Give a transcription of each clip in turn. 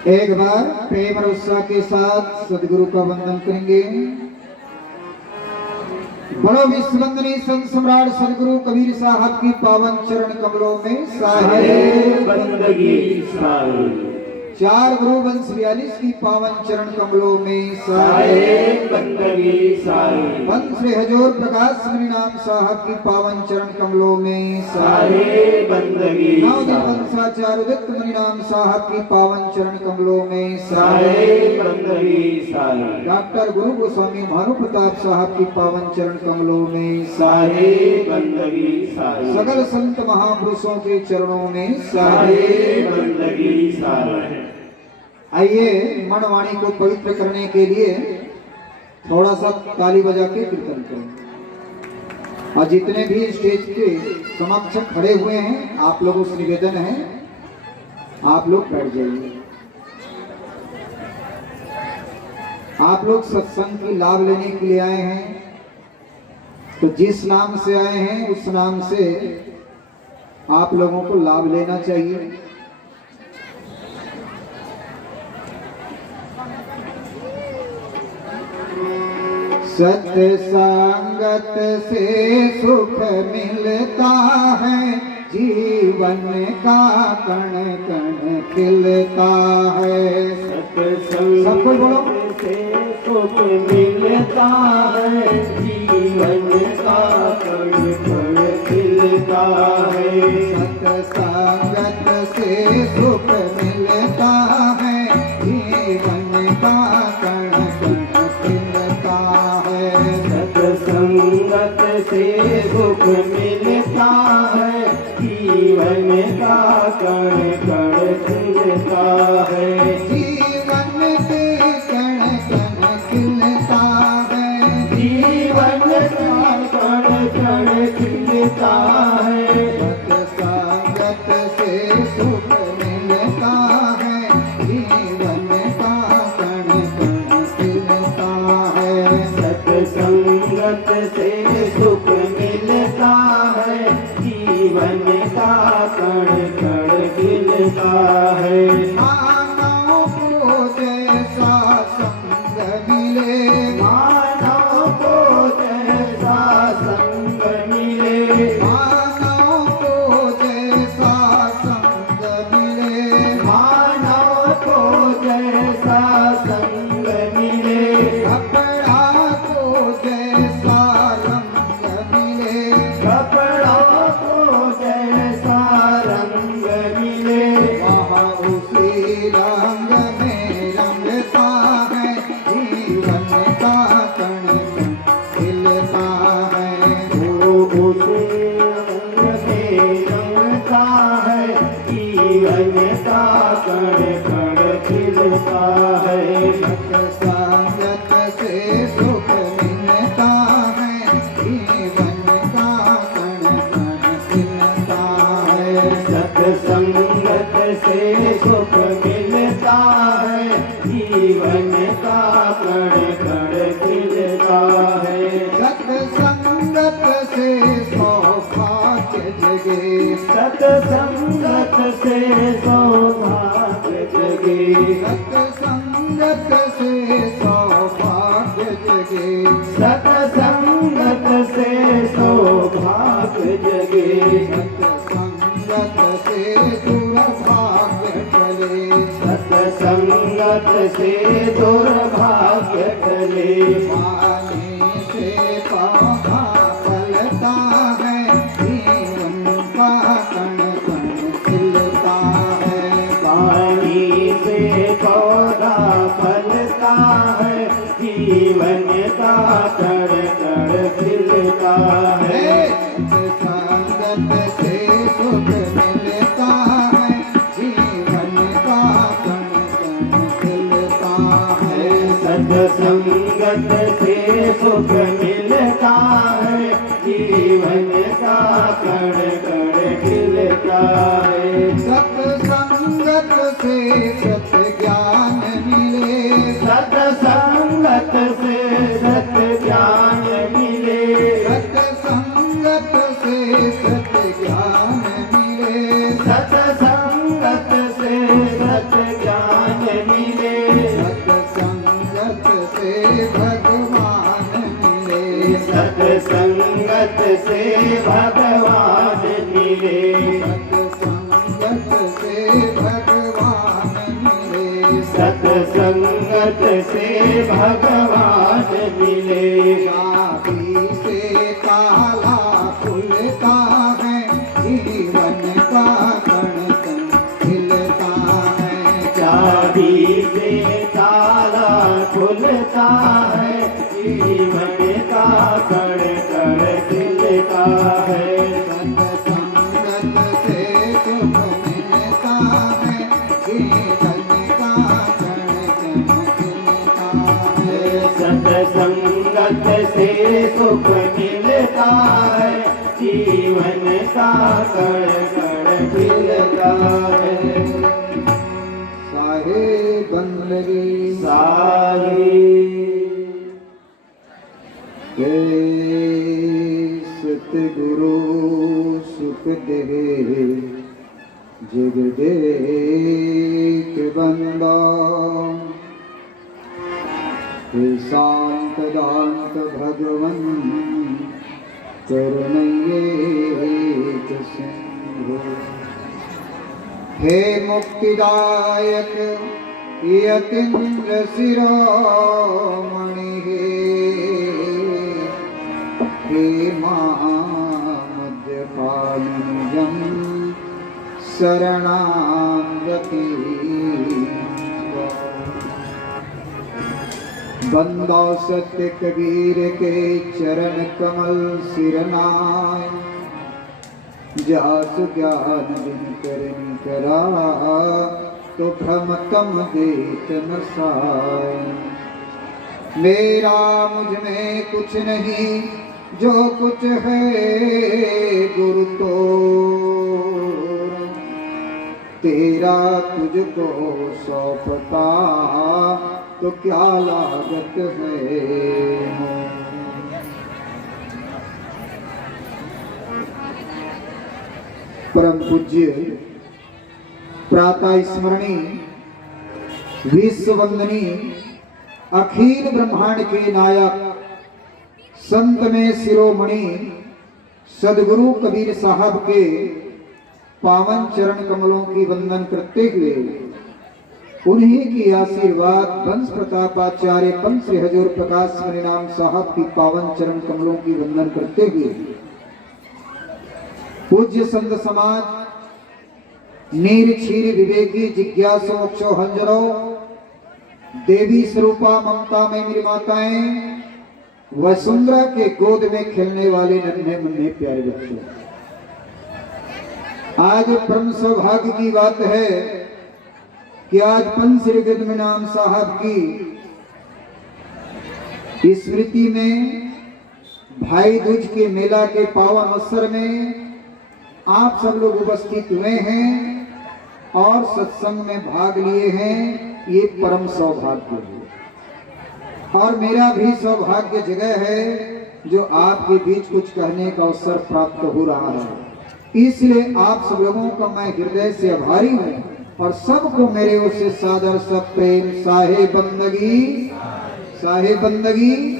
एक बार प्रेम और उत्साह के साथ सदगुरु का वंदन करेंगे। बड़ो विश्ववंदनीय संत सम्राट सदगुरु कबीर साहब की पावन चरण कमलों में साहिब बंदगी साहिब। चार गुरु वंश 42 की पावन चरण कमलों में साहिब बंदगी साहिब। वंश श्री हजूर प्रकाश मुनि नाम साहब की पावन चरण कमलों में साहिब बंदगी नवदीप वंशाचार्य उदित मुनि नाम साहब की पावन चरण कमलों में साहिब बंदगी साहिब। डॉक्टर गुरु गोस्वामी भानु प्रताप साहब की पावन चरण कमलों में साहिब बंदगी साहिब। सकल संत महापुरुषों के चरणों में साहिब बंदगी साहिब। आइए मनवाणी को पवित्र करने के लिए थोड़ा सा ताली बजा के कीर्तन करें। और जितने भी स्टेज के समक्ष खड़े हुए हैं आप लोगों से निवेदन है आप लोग बैठ जाइए। आप लोग सत्संग की लाभ लेने के लिए आए हैं तो जिस नाम से आए हैं उस नाम से आप लोगों को लाभ लेना चाहिए। सत्संगत से सुख मिलता है, जीवन का कण कण खिलता है। सत्संग बोलो से सुख मिलता है, जीवन का कण कण खिलता है। सत्संगत से सुख मिलता है, जीवन का कण कण खिलता है। सत्संगत से सुख मिलता है, जीवन का कण कण खिलता है। जीवन के कण कण खिलता है, जीवन का कण कण खिलता है। सत्संगत से सुख मिलता है, जीवन का कण कण खिलता है। सत्संगत से सुख मिलता है, जीवन का कण कण खिलता है। मानव को जैसा संग मिले, मानव को जैसा संग मिले, मानव को जैसा संग मिले, मानव को जैसा संग मिले, कपड़ा को जैसा रंग मिले, कपड़ा को जैसा रंग मिले, वहाँ उसी रंग में रंगता है, जीवन का कण कण खिलता है। वो उसे रंग में रंगता है, जीवन का कण कण खिलता है। सत्संगत से सुख मिलता है, जीवन का कण कण खिलता है। सत्संगत से सुख मिलता है, जीवन का कण कण खिलता है। सत्संगत से सौभाग्य जगे, सत्संगत से सौभाग्य जगे, सत्संगत से सौभाग्य जगे, सत्संगत से सौभाग्य जगे, सत्संगत से दुर्भाग्य टले, सत्संगत से दुर्भाग्य टले। पानी से पौधा फलता है, जीवन का कण कण खिलता है। पानी से पौधा फलता है, जीवन का कण कण खिलता है। सत्संगत से सुख मिलता है, जीवन का कण कण खिलता है। सत्संगत से सुख मिलता है, जीवन का कण कण खिलता है। सत्संगत से सत्य ज्ञान मिले, सत्संगत से सत्य ज्ञान मिले, सत्संगत से सत्य ज्ञान मिले, सत्संगत से सत्य ज्ञान सत्संगत से भगवान मिले। शादी से ताला खुलता है, जीवन का कण कण खिलता है। चाबी से ताला खुलता है, जीवन का कण कण खिलता है। सत्संगत से सुख मिलता है, जीवन का कण कण खिलता है। सत्संगत से सुख मिलता है, जीवन का कण कण खिलता है। साहे बंदगी साही के सतगुरु सुख दे, जगदेक बंदा। हे शांत दांत भगवन करुणैक सिंधु। हे मुक्तिदायक यतीन्द्र शिरोमणि, हे मध्यपालनिजं शरणागति। बंदा सत्य कबीर के चरण कमल सिरनाय, जासु ज्ञान बिन करनी करा, तो भ्रम तम देत न साय। मेरा मुझ में कुछ नहीं, जो कुछ है गुरु तो, तेरा तुझको सौंपता तो क्या लागत है। परम पूज्य प्रातः स्मरणी विश्व वंदनी अखिल ब्रह्मांड के नायक संत में शिरोमणि सदगुरु कबीर साहब के पावन चरण कमलों की वंदन करते हुए, उन्हीं की आशीर्वाद वंश प्रतापाचार्य पंच श्री हजूर प्रकाश मणिनाम साहब की पावन चरण कमलों की वंदन करते हुए, पूज्य संत समाज नीर क्षीर विवेकी जिज्ञासु अक्षो हंजरो, देवी स्वरूपा ममता में मेरी माताएं, वसुंधरा के गोद में खेलने वाले नन्हे मुन्ने प्यारे बच्चों, आज परम सौभाग्य की बात है कि आज पंच श्री गजमनाम साहब की स्मृति में भाई दूज के मेला के पावन अवसर में आप सब लोग उपस्थित हुए हैं और सत्संग में भाग लिए हैं। ये परम सौभाग्य है और मेरा भी सौभाग्य जगह है जो आपके बीच कुछ कहने का अवसर प्राप्त हो रहा है। इसलिए आप सब लोगों का मैं हृदय से आभारी हूँ और सबको मेरे ओर से सादर सब प्रेम साहे बंदगी, साहे बंदगी,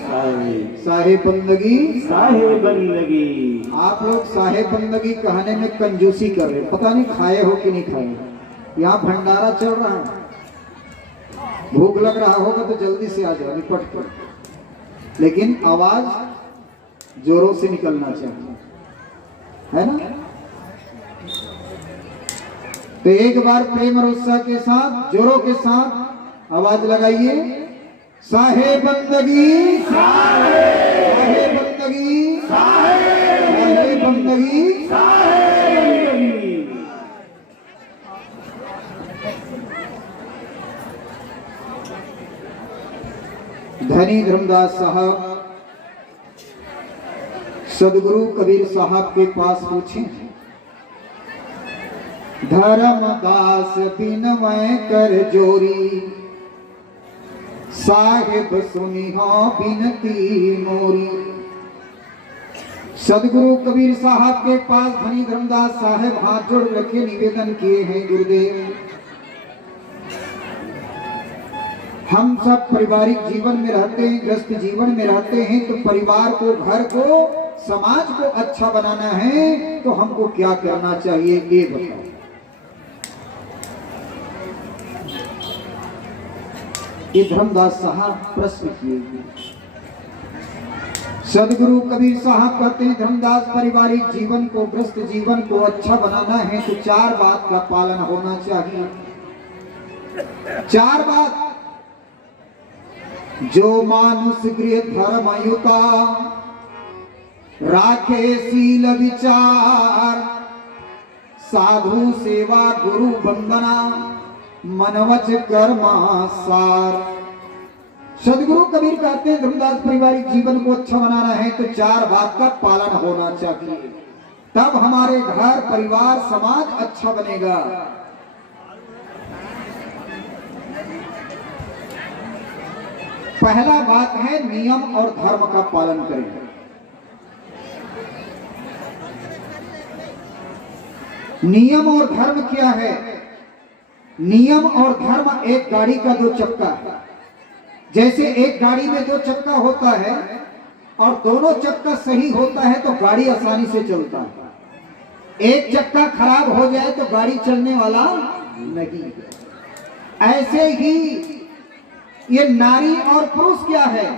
साहे बंदगी, साहे बंदगी। आप लोग साहे बंदगी कहने में कंजूसी कर रहे, पता नहीं खाए हो कि नहीं खाए। यहाँ भंडारा चल रहा है, भूख लग रहा होगा तो जल्दी से आ जाओ निपट कर, लेकिन आवाज जोरों से निकलना चाहिए, है ना। तो एक बार प्रेम और उत्साह के साथ जोरों के साथ आवाज लगाइए, साहे बंदगी, साहे बंदगी, साहे बंदगी, धनी धर्मदास साहब सदगुरु कबीर साहब के पास पूछे, धर्मदास बिनवै कर जोरी, साहिब सुनी हो बिनती मोरी। सदगुरु कबीर साहब के पास धनी धर्मदास साहब हाथ जोड़ रखे निवेदन किए हैं, गुरुदेव हम सब पारिवारिक जीवन में रहते हैं, ग्रस्त जीवन में रहते हैं, तो परिवार को, घर को, समाज को अच्छा बनाना है तो हमको क्या करना चाहिए ये बताओ। ये धर्मदास साहब प्रश्न किए। सदगुरु कबीर साहब कहते हैं धर्मदास पारिवारिक जीवन को, ग्रस्त जीवन को अच्छा बनाना है तो 4 बात का पालन होना चाहिए। 4 बात। जो मानुष गृह धर्मयुता राखे शील विचार, साधु सेवा गुरु वंदना मनवच कर्मासार। सदगुरु कबीर कहते हैं धर्मदास पारिवारिक जीवन को अच्छा बनाना है तो 4 बात का पालन होना चाहिए, तब हमारे घर परिवार समाज अच्छा बनेगा। पहला बात है नियम और धर्म का पालन करें। नियम और धर्म क्या है? नियम और धर्म एक गाड़ी का 2 चक्का है। जैसे एक गाड़ी में 2 चक्का होता है और दोनों चक्का सही होता है तो गाड़ी आसानी से चलता है। एक चक्का खराब हो जाए तो गाड़ी चलने वाला नहीं। ऐसे ही ये नारी और पुरुष क्या है?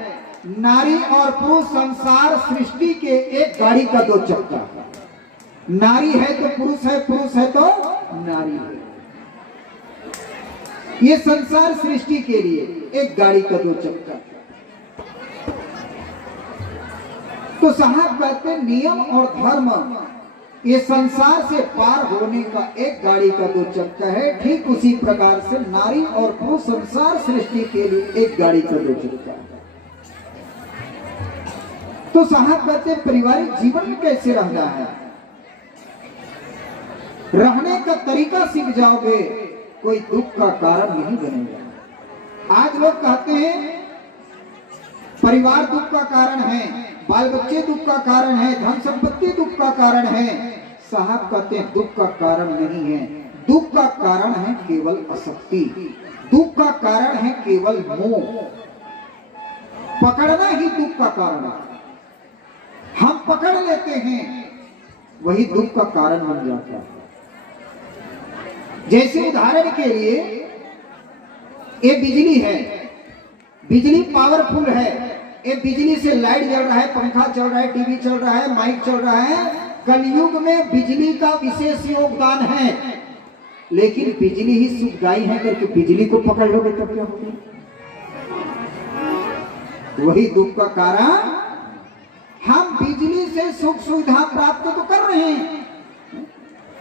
नारी और पुरुष संसार सृष्टि के एक गाड़ी का 2 चक्का है। नारी है तो पुरुष है, पुरुष है तो नारी है। ये संसार सृष्टि के लिए एक गाड़ी का 2 चक्का। तो साहब कहते हैं नियम और धर्म ये संसार से पार होने का एक गाड़ी का 2 चक्का है। ठीक उसी प्रकार से नारी और पुरुष संसार सृष्टि के लिए एक गाड़ी का 2 चक्का है। तो साहब कहते हैं पारिवारिक जीवन में कैसे रहना है? रहने का तरीका सीख जाओगे, कोई दुख का कारण नहीं बनेगा। आज लोग कहते हैं परिवार दुख का कारण है, बाल बच्चे दुख का कारण है, धन संपत्ति दुख का कारण है। साहब कहते हैं दुख का कारण नहीं है। दुख का कारण है केवल आसक्ति, दुख का कारण है केवल मोह। पकड़ना ही दुख का कारण है। हम पकड़ लेते हैं, वही दुख का कारण बन जाता है। जैसे उदाहरण के लिए ये बिजली है, बिजली पावरफुल है। ये बिजली से लाइट जल रहा है, पंखा चल रहा है, टीवी चल रहा है, माइक चल रहा है। कलयुग में बिजली का विशेष योगदान है, लेकिन बिजली ही सुखदायी है करके बिजली को पकड़ लोगे तब क्या होगा? वही दुख का कारण। हम बिजली से सुख सुविधा प्राप्त तो कर रहे हैं,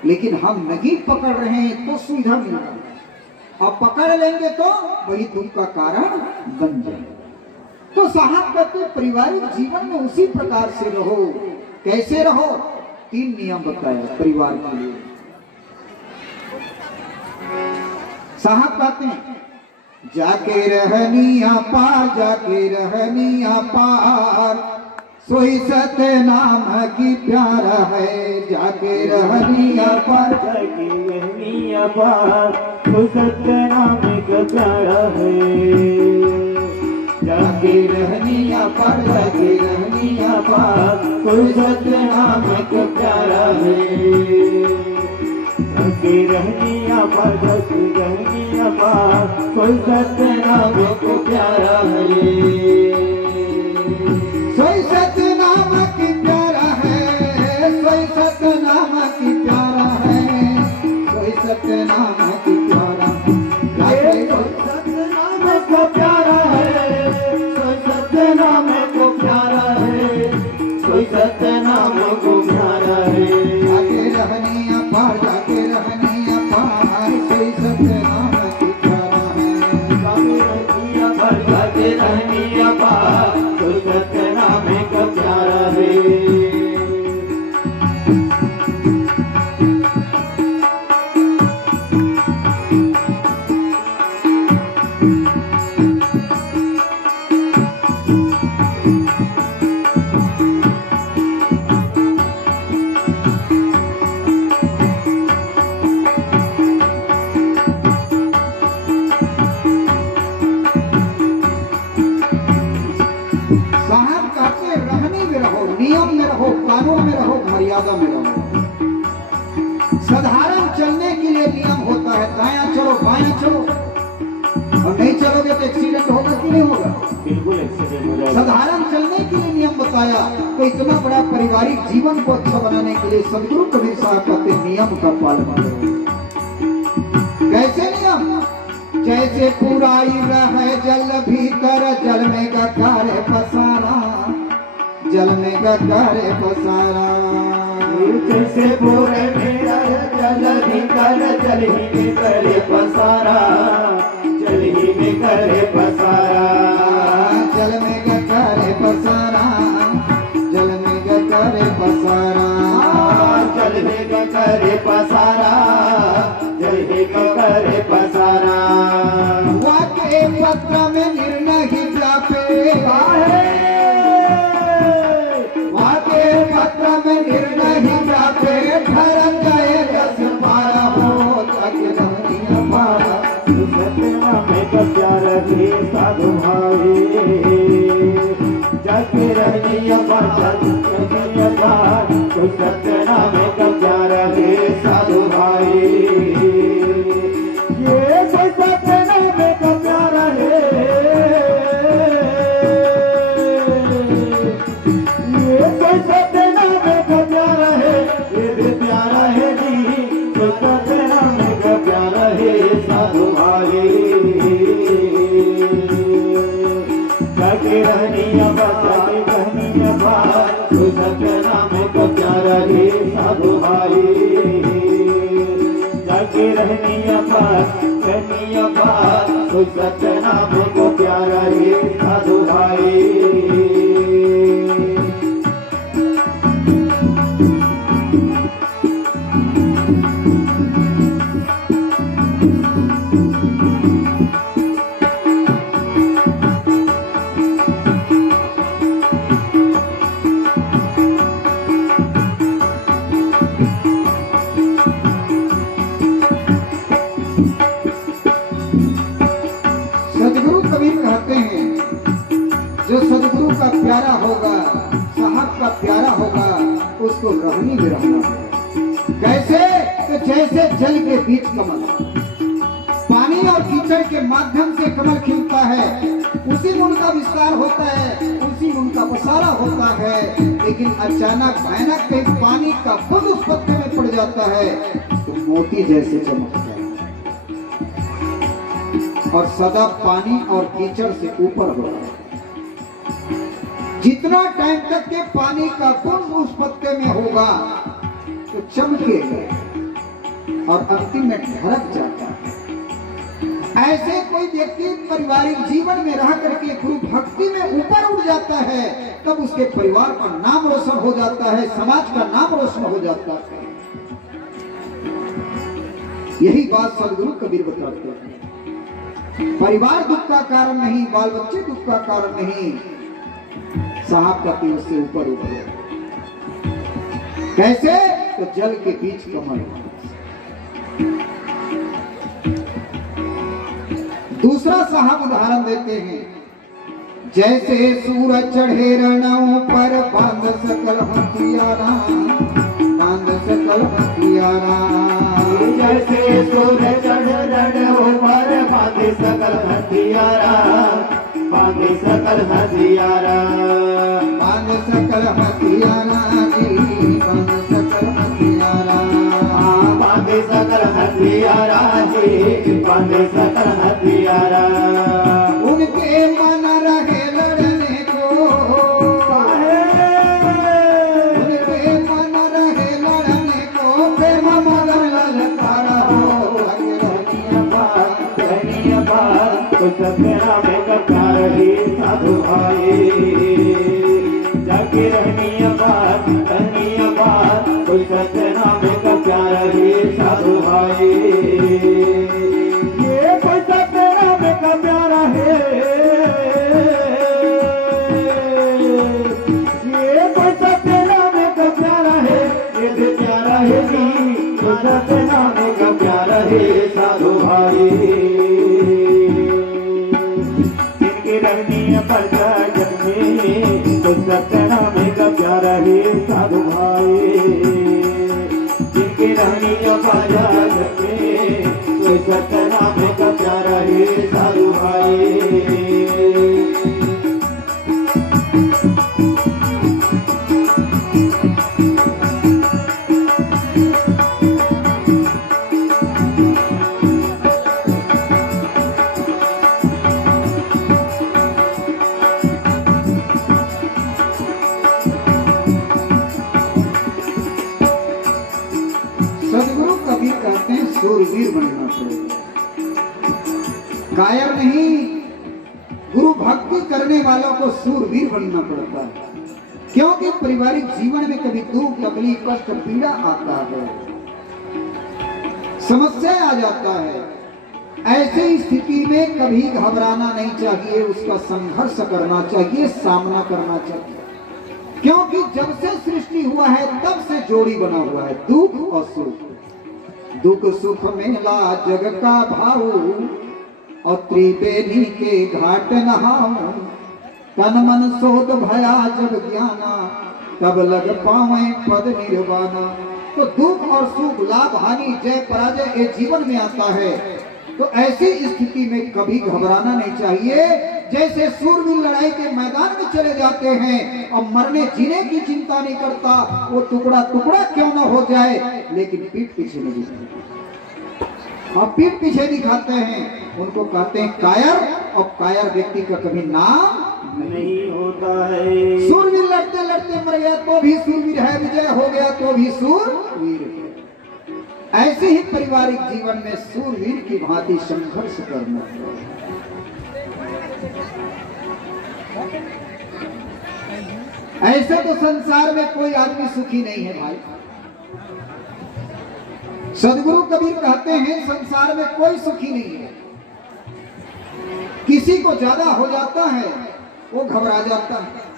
लेकिन हम नहीं पकड़ रहे हैं तो सुविधा मिल रही है। और पकड़ लेंगे तो वही दुख का कारण बन जाएगा। तो साहब कहते पारिवारिक जीवन में उसी प्रकार से रहो। कैसे रहो? 3 नियम बताया परिवार के लिए। साहब कहते हैं जाके रहनिया पार, जाके रहनिया पार, सोई सत्य नाम की प्यारा है। जाके रहनिया पार, जाके रहनिया पार, सोई सत्य नाम का प्यारा है। जाके रहनिया पार, जाके रहनिया पार, कोई सत्य नाम को प्यारा है। जाके रहनिया पार, जाके रहनिया पार, कोई सत्य नाम को प्यारा है। सोई सत्य नाम की प्यारा है, सोई सत्य नाम की प्यारा है, सोई सत्य नाम की प्यारा। सत्य नाम को प्यारा है, सोई सत्य नाम को प्यारा है, सोई सत्य नाम को प्यारा है। जाके रहनिया पार, जाके रहनिया पार, सोई सत्य नाम की प्यारा है। जाके रहनिया पार, जाके रहनिया पार, सोई सत्य नाम को प्यारा है। साहब कहते रहने में रहो, नियम में रहो, कानून में रहो, मर्यादा में रहो। साधारण चलने के लिए नियम होता है, दायां चलो बायां चलो, और नहीं चलोगे तो एक्सीडेंट बिल्कुल एक्सीडेंट हो जाएगा। साधारण चलने के लिए नियम बताया, तो इतना बड़ा पारिवारिक जीवन को अच्छा बनाने के लिए सदगुरु कबीर साहब कहते हैं नियम का पालन करो। कैसे नियम? जैसे पुराई रहे जल भीतर, जल में गकार पसारा, जल में गकार पसारा। जैसे पूरे मेरा जल भीतर, जल ही में करे पसारा, जल ही में करे पसारा। जल में गकार पसारा, जल में गकार पसारा, जल में करे पसारा, जल ही में करे पसारा। वाके पत्र में निर्णय व्यापे, वाके पत्र में निर्णय व्यापे, धर्म जाए दस पारा हो तक नहीं पारा। सतना में कब्जा रहे साधु भाई, जाके रही बात तो सतना में कब्जा रहे साधु भाई। ये सतना में कब्जा रहे, ये सतना में कब्जा रहे, ये भी प्यारा है जी, तो सतना में कब्जा रहे साधु भाई। जाके रहनिया बात कहनिया बात, तो सतना में कब्जा रहे साधु भाई। जाके रहनिया बात कहनिया बात, तो सतना में कब्जा रहे साधु भाई। सदगुरु कबीर कहते हैं, जो सदगुरु का प्यारा होगा, साहब का प्यारा होगा, उसको रहनी भी रहना है। कैसे? तो जैसे जल के बीच कमल, पानी और कीचड़ के माध्यम से कमल खिलता है, उसी में उनका विस्तार होता है, उसी में उनका पसारा होता है। लेकिन अचानक भयानक कहीं पानी का बूंद उस पत्ते में पड़ जाता है तो मोती जैसे चमकता है और सदा पानी और कीचड़ से ऊपर होता है। जितना टाइम तक के पानी का बूंद उस पत्ते में होगा तो चमकेगा और अंतिम में ढरक जाता है। ऐसे कोई व्यक्ति पारिवारिक जीवन में रह करके गुरु भक्ति में ऊपर उठ जाता है, तब उसके परिवार का नाम रोशन हो जाता है, समाज का नाम रोशन हो जाता है। यही बात सदगुरु कबीर बताते हैं। परिवार दुख का कारण नहीं, बाल बच्चे दुख का कारण नहीं, साहब का तीर से ऊपर उठे। कैसे? तो जल के बीच कमल। दूसरा साहब उदाहरण देते हैं, जैसे सूरज चढ़े रणों पर, बांध सकल हथियारा, बांध सकल हथियारा। जैसे सूरज चढ़े रणों पर, बांध सकल हथियारा, बांध सकल हथियारा, बांध सकल हथियारा जी, बांध सकल हथियारा, बांध सकल हथियारा जी, बांध सकल हथियारा। उनके मन रहे लड़ने को, उनके मन रहे लड़ने को, प्रेम मगर ललकारा हो। कहनिया बात तो सपना में कब्जा रहे साधु भाई। जाके रहनिया बात कहनिया बात, कोई सपना में कब्जा रहे साधु भाई। ये कोई सपना में कब्जा रहे, ये कोई सपना में कब्जा रहे, ये भी प्यारा है जी, तो सपना में कब्जा रहे साधु भाई। जिनकी रहनी पर जग में, तो सपना में कब्जा रहे साधु भाई। जिनकी रहनी पर जग में, तो सपना में कब्जा रहे साधु भाई। कायर नहीं, गुरु भक्ति करने वालों को सूरवीर बनना पड़ता है, क्योंकि पारिवारिक जीवन में कभी दुख तकलीफ कष्ट पीड़ा आता है, समस्या आ जाता है। ऐसी स्थिति में कभी घबराना नहीं चाहिए, उसका संघर्ष करना चाहिए, सामना करना चाहिए, क्योंकि जब से सृष्टि हुआ है तब से जोड़ी बना हुआ है, दुख और सुख। दुख सुख मेला जग का भाव, और त्रिवेणी के घाट नहाऊं, तन मन सोध भया जब ज्ञाना, तब लग पावे पद निर्वाणा। तो दुख और सुख, लाभ हानि, जय पराजय ये जीवन में आता है। तो ऐसी स्थिति में कभी घबराना नहीं चाहिए। जैसे सूरवीर लड़ाई के मैदान में चले जाते हैं और मरने जीने की चिंता नहीं करता, वो टुकड़ा टुकड़ा क्यों ना हो जाए, लेकिन पीठ पीछे नहीं दिखाते। और पीठ पीछे दिखाते हैं, उनको कहते हैं कायर, और कायर व्यक्ति का कभी नाम नहीं होता है। सूरवीर लड़ते लड़ते मर गया तो भी सूरवीर है, विजय हो गया तो भी सूरवीर है। ऐसे ही पारिवारिक जीवन में सूरवीर की भांति संघर्ष करना। ऐसे तो संसार में कोई आदमी सुखी नहीं है भाई। सदगुरु कबीर कहते हैं संसार में कोई सुखी नहीं है। किसी को ज्यादा हो जाता है वो घबरा जाता है।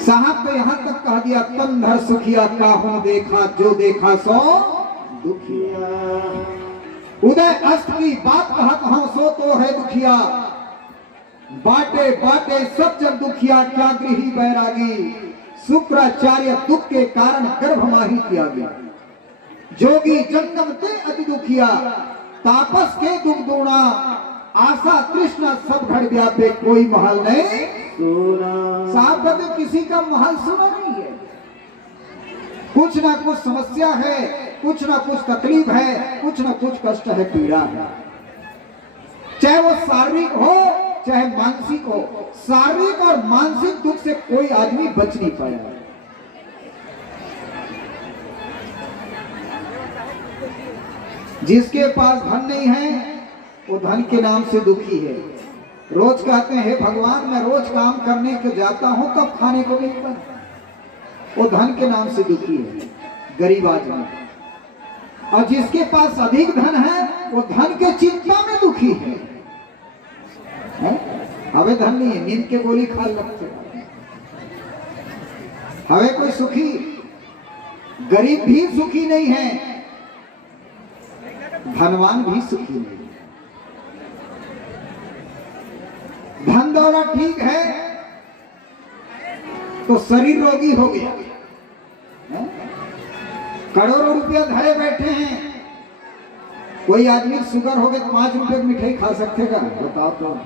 साहब तो यहां तक कह दिया, तन धर सुखिया काहू देखा, जो देखा सो दुखिया। उदय अस्त की बात कहत हूं, सो तो है दुखिया। बाटे बाटे सब जग दुखिया, क्या गृही बैरागी। शुक्राचार्य दुख के कारण गर्भ माही त्यागी। जोगी जंगम ते अति दुखिया, तापस के दुख दूना। आशा तृष्णा सब घड़ व्यापे, कोई महल नहीं सुना। साहब कहते किसी का महल सुना नहीं है। कुछ ना कुछ समस्या है, कुछ ना कुछ तकलीफ है, कुछ ना कुछ कष्ट है, पीड़ा है। चाहे वो शारीरिक हो चाहे मानसिक हो। शारीरिक और मानसिक दुख से कोई आदमी बच नहीं पाया। जिसके पास धन नहीं है वो धन के नाम से दुखी है। रोज कहते हैं भगवान मैं रोज काम करने को जाता हूं तब खाने को मिलता है, वो धन के नाम से दुखी है, गरीब आदमी। और जिसके पास अधिक धन है वो धन के चिंता में दुखी है। हमें धन नहीं है, नींद के गोली खा लगते। हमें कोई सुखी, गरीब भी सुखी नहीं है, धनवान भी सुखी नहीं। धन दौलत ठीक है तो शरीर रोगी हो गया। करोड़ों रुपया धरे बैठे हैं, कोई आदमी शुगर हो गए तो 5 रुपए की मिठाई खा सकते का? बताओ तो।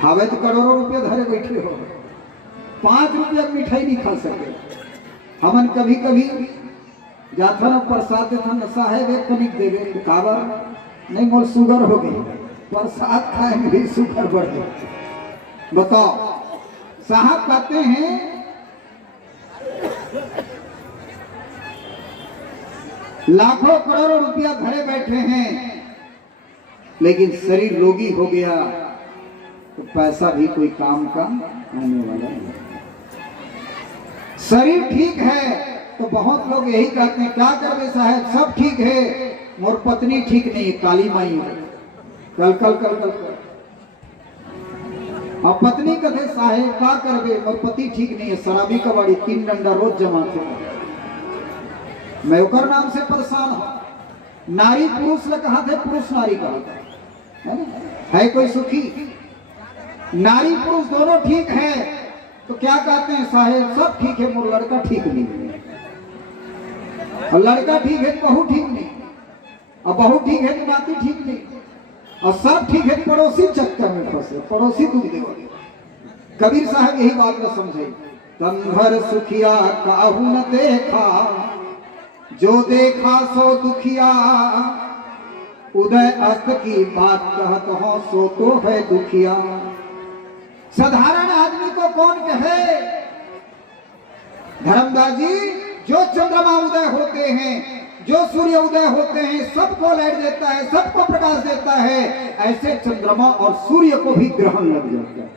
हवे तो करोड़ों रुपया धरे बैठे हो, 5 रुपया की मिठाई नहीं खा सकते। हमन कभी कभी जाता ना प्रसाद था, नशा है वे कनिक देवे काबर नहीं, मोल शुगर हो गई, प्रसाद खाएंगे भी शुगर बढ़ गई। बताओ। साहब कहते हैं लाखों करोड़ों रुपया धरे बैठे हैं, लेकिन शरीर रोगी हो गया तो पैसा भी कोई काम का आने वाला नहीं। शरीर ठीक है तो बहुत लोग यही कहते हैं क्या करवे साहब सब ठीक है, मोर पत्नी ठीक नहीं, काली माई है, कल कल कल कल कल। अब पत्नी कथे साहेब क्या करवे, मोर पति ठीक नहीं है, शराबी कबाड़ी 3 डंडा रोज जमा थे, मैं ओकर नाम से परेशान हूं। नारी पुरुष ने कहा थे, पुरुष नारी कहा है कोई सुखी? नारी पुरुष दोनों ठीक है तो क्या कहते हैं साहेब सब ठीक है, मोर लड़का ठीक नहीं है। और लड़का ठीक है तो बहू ठीक नहीं, और बहू ठीक है तो नाती ठीक नहीं, और सब ठीक है पड़ोसी चक्कर में फंसे, पड़ोसी दुख दे। कबीर साहब यही बात में समझे, तन भर सुखिया काहू न देखा, जो देखा सो दुखिया। उदय अस्त की बात कहत हो, सो तो है दुखिया। साधारण आदमी को कौन कहे? धर्मदास जी, जो चंद्रमा उदय होते हैं, जो सूर्य उदय होते हैं सबको लाइट देता है, सबको प्रकाश देता है, ऐसे चंद्रमा और सूर्य को भी ग्रहण लग जाता है।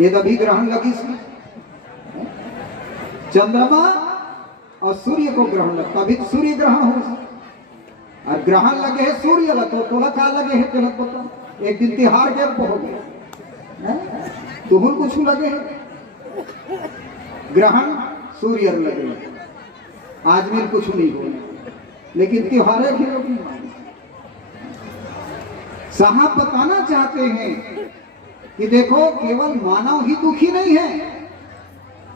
ये तभी ग्रहण लगी इसमें, चंद्रमा और सूर्य को ग्रहण लगता, अभी तो सूर्य ग्रहण हो, और ग्रहण लगे है सूर्य लगो तो लगा लगे है तिलक बताओ। एक दिन तिहार के हो गया तुम कुछ लगे है ग्रहण सूर्य लगे, आज में कुछ नहीं हो, लेकिन त्योहार है साहब बताना चाहते हैं कि देखो केवल मानव ही दुखी नहीं है,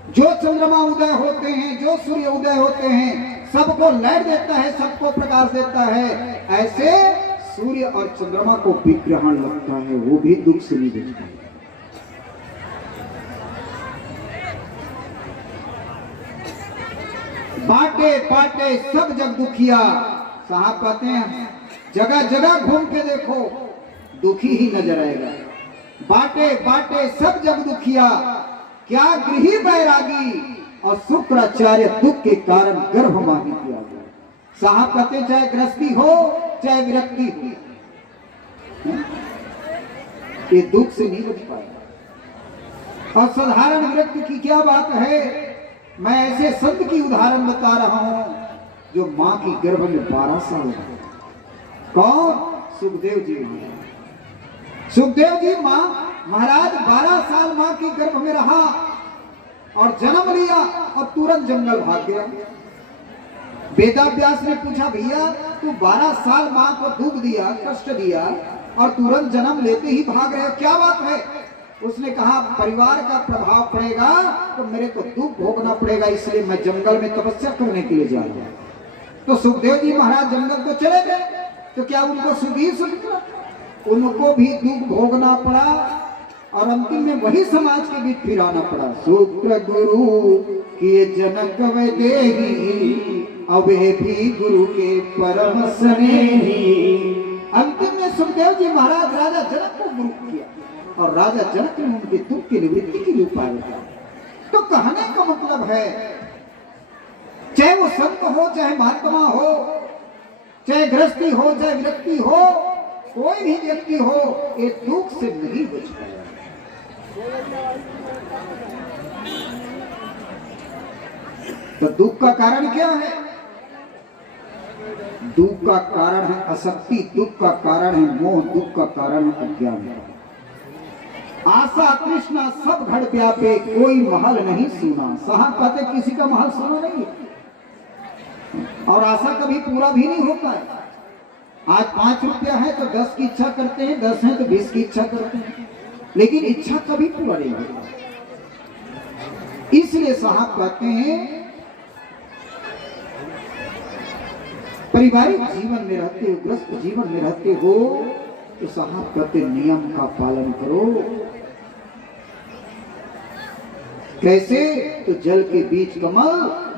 जो चंद्रमा उदय होते हैं, जो सूर्य उदय होते हैं, सबको लाइट देता है, सबको प्रकाश देता है, ऐसे सूर्य और चंद्रमा को भी ग्रहण लगता है, वो भी दुख से नहीं बचता है। बाटे बाटे सब जग दुखिया, साहब कहते हैं जगह जगह घूम के देखो दुखी ही नजर आएगा। बाटे बाटे सब जग दुखिया, क्या गृही बैरागी, और शुक्राचार्य दुख के कारण गर्भमानी किया गया। साहब कहते चाहे गृहस्थी हो चाहे विरक्ति हो, ये दुख से नहीं बच पाएगा। और साधारण विरक्ति की क्या बात है, मैं ऐसे संत की उदाहरण बता रहा हूं जो मां की गर्भ में 12 साल रहे। कौन? सुखदेव जी। सुखदेव जी मां महाराज 12 साल मां की गर्भ में रहा और जन्म लिया और तुरंत जंगल भाग गया। वेदाव्यास ने पूछा भैया तू 12 साल मां को दुख दिया, कष्ट दिया और तुरंत जन्म लेते ही भाग रहे, क्या बात है? उसने कहा परिवार का प्रभाव पड़ेगा तो मेरे को दुख भोगना पड़ेगा, इसलिए मैं जंगल में तपस्या करने के लिए जा रहा हूं। तो सुखदेव जी महाराज जंगल को चले गए, तो क्या उनको सुख ही सुख मिला? उनको भी दुख भोगना पड़ा और अंतिम में वही समाज के बीच फिर आना पड़ा। शुक्र गुरु किए जनक वैदेही, अवे भी गुरु के परम स्नेही। अंतिम में सुखदेव जी महाराज राजा जनक को गुरु किया और राजा जनक ने उनके दुख की निवृत्ति के लिए उपाय किया। तो कहने का मतलब है चाहे वो संत हो, चाहे महात्मा हो, चाहे गृहस्थी हो, चाहे विरक्ति हो, कोई भी व्यक्ति हो, ये दुख से नहीं बच पाएगा। तो दुख का कारण क्या है? दुख का कारण है आसक्ति, दुख का कारण है मोह, दुख का कारण है अज्ञान। आशा तृष्णा सब घड़ व्यापे, कोई महल नहीं सुना। साहब कहते किसी का महल सुना नहीं है और आशा कभी पूरा भी नहीं होता है। आज 5 रुपया है तो 10 की इच्छा करते हैं, 10 है तो 20 की इच्छा करते हैं, लेकिन इच्छा कभी पूरा नहीं होता। इसलिए साहब कहते हैं पारिवारिक जीवन में रहते हो, ग्रस्त जीवन में रहते हो, तो साहब कहते नियम का पालन करो। कैसे? तो जल के बीच कमल,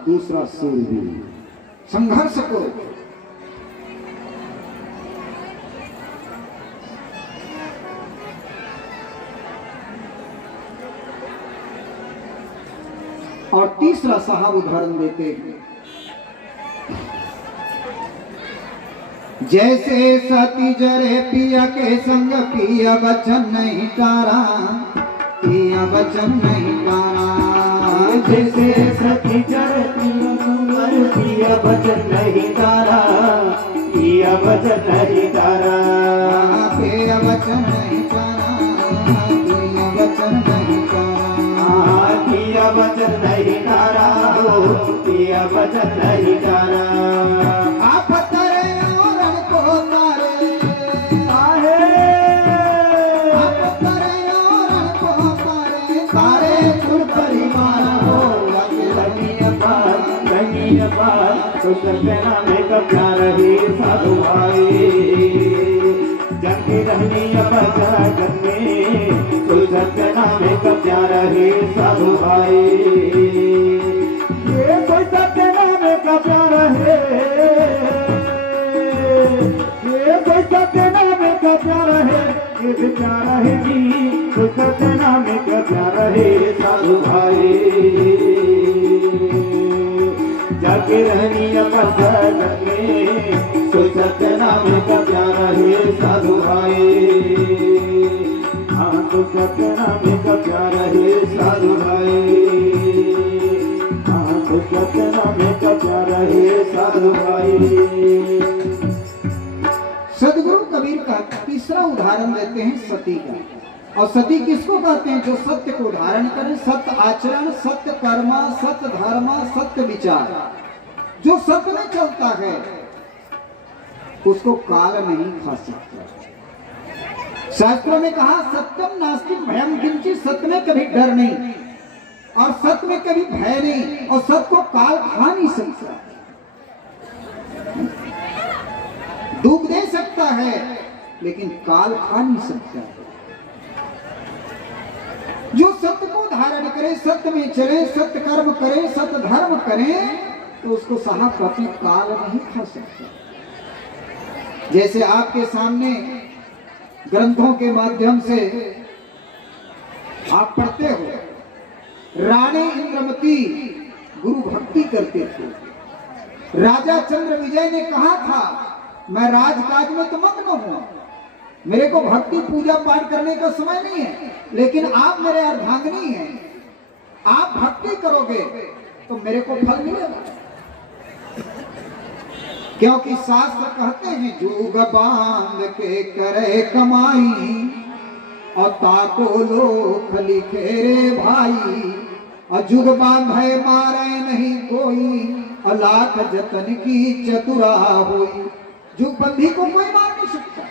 दूसरा सूर्य, संघर्ष करो। और तीसरा साहब उदाहरण देते हैं, जैसे सती जरे पिया के संग, पिया वचन नहीं टारा, पिया वचन नहीं टारा। जैसे सती जरे पिया वचन नहीं टारा, पिया वचन नहीं टारा, पिया वचन नहीं टारा, पिया वचन नहीं टारा, पिया वचन नहीं टारा, पिया वचन नहीं टारा। आप तारे और को तारे, आप तारे और को तारे, तारे तुम परिवार हो तो सत्यना में कब जा रहे साधु भाई, जंगी रहनी जगत में, तो सत्यना में कब जा रहे साधु भाई। ये कोई सत्यना में कब जा रहे, ये कोई सत्यना में कब जा रहे, ये बेचारा है जी, तो सत्यना में कब जा रहे साधु भाई। जाके रहनी अपन जगत में कोई सत्य नाम का प्यारा है साधु भाई। हाँ तो सत्य नाम का प्यारा है साधु भाई। हाँ तो सत्य नाम का प्यारा है साधु भाई। सदगुरु कबीर का तीसरा उदाहरण देते हैं सती का। और सती किसको कहते हैं? जो सत्य को धारण करे, सत्य आचरण, सत्य कर्म, सत्य धर्म, सत्य विचार, जो सत्य में चलता है उसको काल नहीं खा सकता। शास्त्रों में कहा सत्यम नास्ति भयम किंचित, सत्य में कभी डर नहीं और सत्य में कभी भय नहीं और सत्य को काल खा नहीं सकता। दुख दे सकता है लेकिन काल खा नहीं सकता। जो सत्य को धारण करे, सत्य में चले, सत्य कर्म करे, सत्य धर्म करे, तो उसको सहापति काल नहीं खा सकता। जैसे आपके सामने ग्रंथों के माध्यम से आप पढ़ते हो, रानी इंद्रमती गुरु भक्ति करते थे। राजा चंद्र विजय ने कहा था मैं राजकाज में तो मग्न हूं, मेरे को भक्ति पूजा पाठ करने का समय नहीं है, लेकिन आप मेरे अर्धांगिनी हैं, आप भक्ति करोगे तो मेरे को फल मिलेगा। क्योंकि शास्त्र कहते हैं जुग बांध के करे कमाई और ताको लोक लिखे रे भाई, और जुग बांधे मारे नहीं कोई, अलाख जतन की चतुरा होई। जुगबंदी को कोई मार नहीं सकता।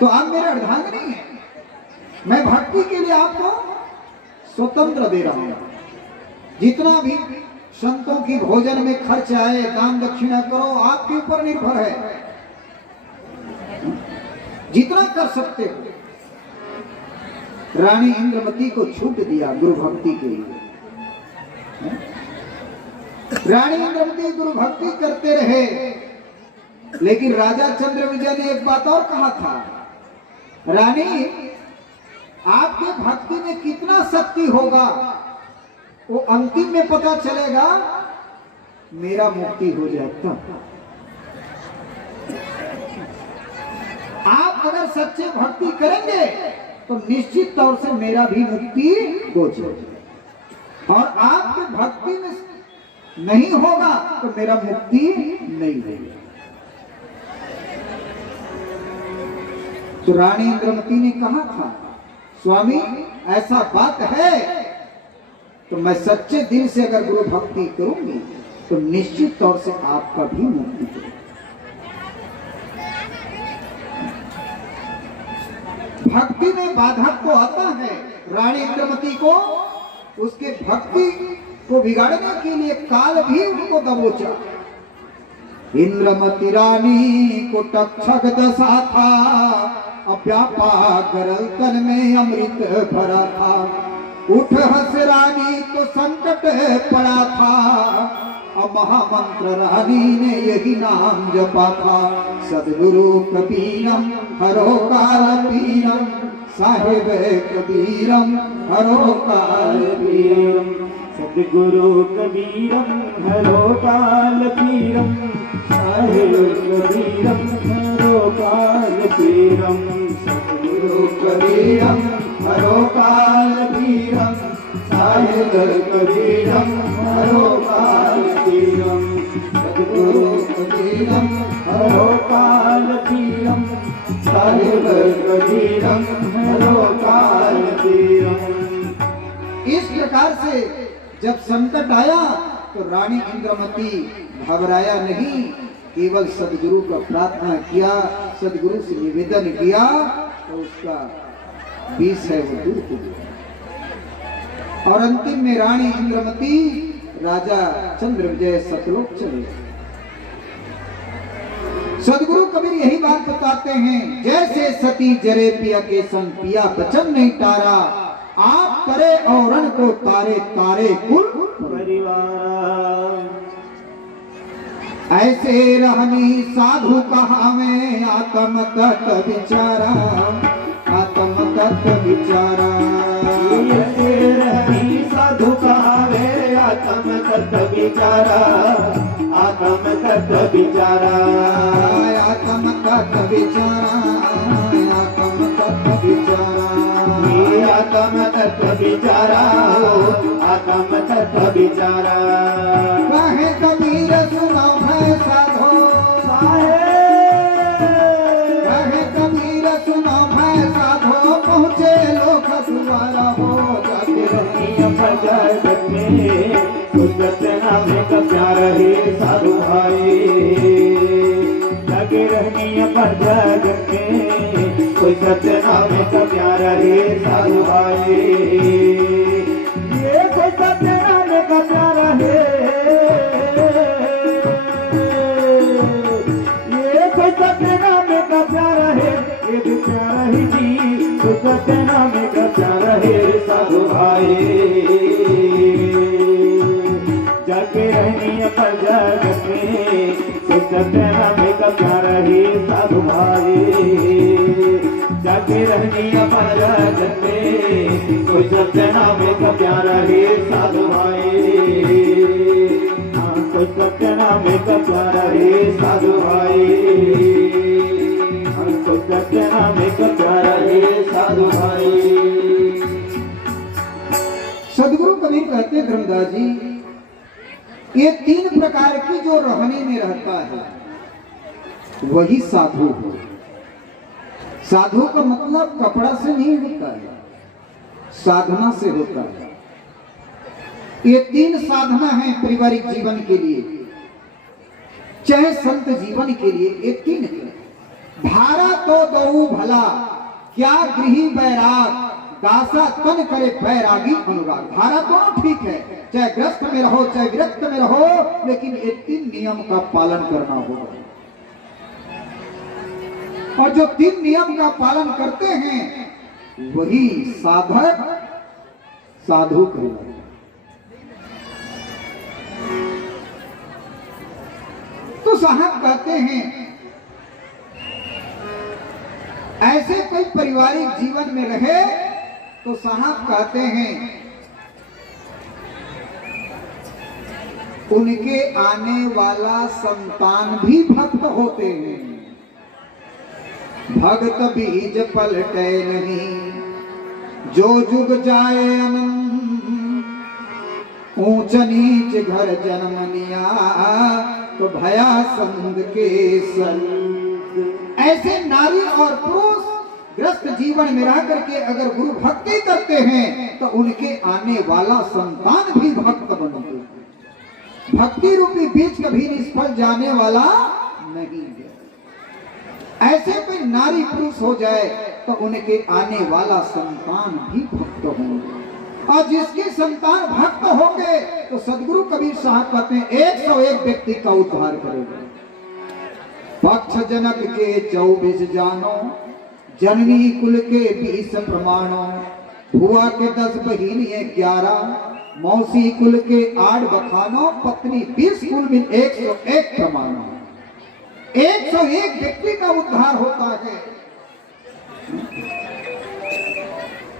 तो आप मेरे अर्धांगिनी हैं, मैं भक्ति के लिए आपको स्वतंत्र दे रहा हूं। जितना भी संतों की भोजन में खर्च आए, दान दक्षिणा करो, आपके ऊपर निर्भर है, जितना कर सकते हो। रानी इंद्रमती को छूट दिया गुरु भक्ति के लिए। रानी इंद्रमती गुरु भक्ति करते रहे, लेकिन राजा चंद्र विजय ने एक बात और कहा था, रानी आपके भक्ति में कितना शक्ति होगा वो अंतिम में पता चलेगा, मेरा मुक्ति हो जाता। आप अगर सच्चे भक्ति करेंगे तो निश्चित तौर से मेरा भी मुक्ति हो जाएगी, और आपके भक्ति में नहीं होगा तो मेरा मुक्ति नहीं होगा। तो रानी इंद्रमती ने कहा था स्वामी ऐसा बात है तो मैं सच्चे दिल से अगर गुरु भक्ति करूंगी तो निश्चित तौर से आपका भी मुक्ति होगी। भक्ति में बाधक तो आता है, रानी इंद्रमती को उसके भक्ति को बिगाड़ने के लिए काल भी उनको दबोचा। इंद्रमती रानी को तक्षक दशा था, अव्यापा गरल तन में अमृत भरा था। उठ हंस रानी तो संकट पड़ा था, और महामंत्र रानी ने यही नाम जपा था। सदगुरु कबीरम हरो काल पीरम, साहिब कबीरम हरो काल पीरम। सदगुरु कबीरम हरो काल पीरम, साहिब कबीरम हरो काल पीरम। सदगुरु कबीरम हरो काल पीरम, साहिब कबीरम हरो काल पीरम। सदगुरु कबीरम हरो काल पीरम, साहिब कबीरम हरो काल पीरम। इस प्रकार से जब संकट आया तो रानी इंद्रमती घबराया नहीं, केवल सदगुरु का प्रार्थना किया, सदगुरु से निवेदन किया तो उसका विष है वो दूर हो गया। और अंतिम में रानी इंद्रमती राजा चंद्र विजय सतलोक चले। सदगुरु कबीर यही बात बताते हैं, जैसे सती जरे पिया के संग पिया बचन नहीं टारा, आप करे औरन को तारे तारे कुल परिवार। ऐसे रहनी साधु कहा में आत्म तत्व विचारा, आत्म तत्व विचारा। ऐसे रहनी साधु कहा में आत्म विचारा आत्म तत्व विचारा आत्म तत्व विचारा आत्म तत्व विचारा ये आत्म तत्व विचारा आत्म तत्व विचारा कहे कबीर सुनो है साधो कहे कबीर सुनो है साधो पहुँचे लोक द्वारा हो जाके जगत में कुछ सतना में का प्यार है साधु भाई जगे रहनी पर जगत में कोई सतना में का प्यार है साधु भाई ये कोई सतना में का प्यार है ये कोई सतना में का प्यार है ये भी प्यारा ही जी कोई सतना में का प्यार है साधु भाई जाके रहनी पर जगत में सत्यना में का प्यार है साधु भाई जाके रहनी पर जगत में कोई सत्यना में का प्यार है साधु भाई कोई सत्यना में का प्यार है साधु भाई कोई सत्यना में का प्यार है साधु भाई। सदगुरु कबीर कहते धर्मदास जी ये तीन प्रकार की जो रहने में रहता है वही साधु हो। साधु का मतलब कपड़ा से नहीं होता है, साधना से होता है। ये तीन साधना है पारिवारिक जीवन के लिए चाहे संत जीवन के लिए। ये तीन भारा तो दऊ भला क्या गृही बैराग दासा तन करे बैरागी अनुराग। धारा दोनों ठीक है, चाहे ग्रस्त में रहो चाहे विरक्त में रहो, लेकिन ये तीन नियम का पालन करना होगा। और जो तीन नियम का पालन करते हैं वही साधक साधु कहलाते हैं। तो साहब कहते हैं ऐसे कोई पारिवारिक जीवन में रहे तो साहब कहते हैं उनके आने वाला संतान भी भक्त होते हैं। भक्त बीज पलटे नहीं जो जुग जाए अनंत ऊंच नीच घर जन्म लिया तो भया संग के संग। ऐसे नारी और पुरुष ग्रस्त जीवन में रह करके अगर गुरु भक्ति करते हैं तो उनके आने वाला संतान भी भक्त बनते हैं। भक्ति रूपी बीज कभी निष्फल जाने वाला नहीं है। ऐसे कोई नारी पुरुष हो जाए तो उनके आने वाला संतान भी भक्त होंगे। और जिसके संतान भक्त होंगे तो सदगुरु कबीर साहब कहते हैं 101 व्यक्ति का उद्धार करेगा। पक्ष जनक के 24 जानो जननी कुल के 20 प्रमाणों भुआ के 10 बहिनी 11 मौसी कुल के 8 बखानों पत्नी 20 कुल में 101 प्रमाणों। 101 व्यक्ति का उद्धार होता है।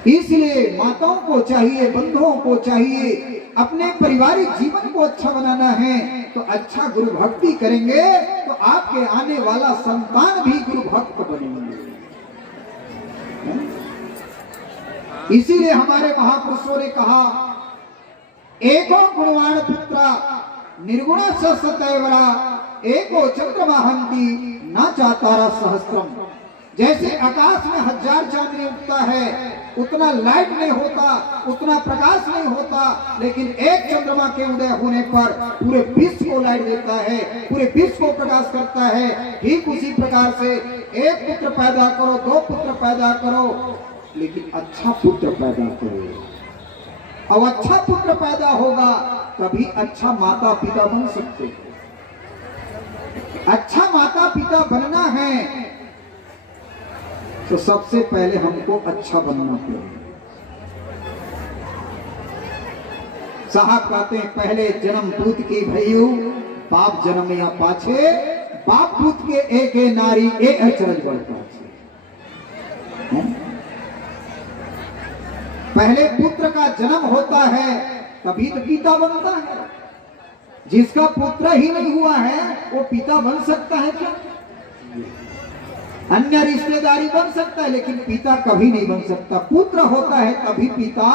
इसलिए माताओं को चाहिए, बंधुओं को चाहिए, अपने पारिवारिक जीवन को अच्छा बनाना है तो अच्छा गुरु भक्ति करेंगे तो आपके आने वाला संतान भी गुरु भक्त बनेंगे। इसीलिए हमारे महापुरुषों ने कहा एको गुणवान पुत्रा निर्गुण सतैवरा एको चंद्रमा हंती न चातारा सहस्त्रम। जैसे आकाश में 1000 चांदनी उगता है उतना लाइट नहीं होता, उतना प्रकाश नहीं होता, लेकिन एक चंद्रमा के उदय होने पर पूरे विश्व को लाइट देता है, पूरे विश्व को प्रकाश करता है। ठीक उसी प्रकार से एक पुत्र पैदा करो, 2 पुत्र पैदा करो, लेकिन अच्छा पुत्र पैदा करो। अब अच्छा पुत्र पैदा होगा तभी अच्छा माता पिता बन सकते हैं। अच्छा माता पिता बनना है तो सबसे पहले हमको अच्छा बनना पड़ेगा। साहब कहते हैं पहले जन्म पूत की भयु बाप जन्म या पाछे बाप पूत के एक नारी एक चरज बढ़ता। पहले पुत्र का जन्म होता है तभी तो पिता बनता है। जिसका पुत्र ही नहीं हुआ है वो पिता बन सकता है क्या? अन्य रिश्तेदारी बन सकता है लेकिन पिता कभी नहीं बन सकता। पुत्र होता है तभी पिता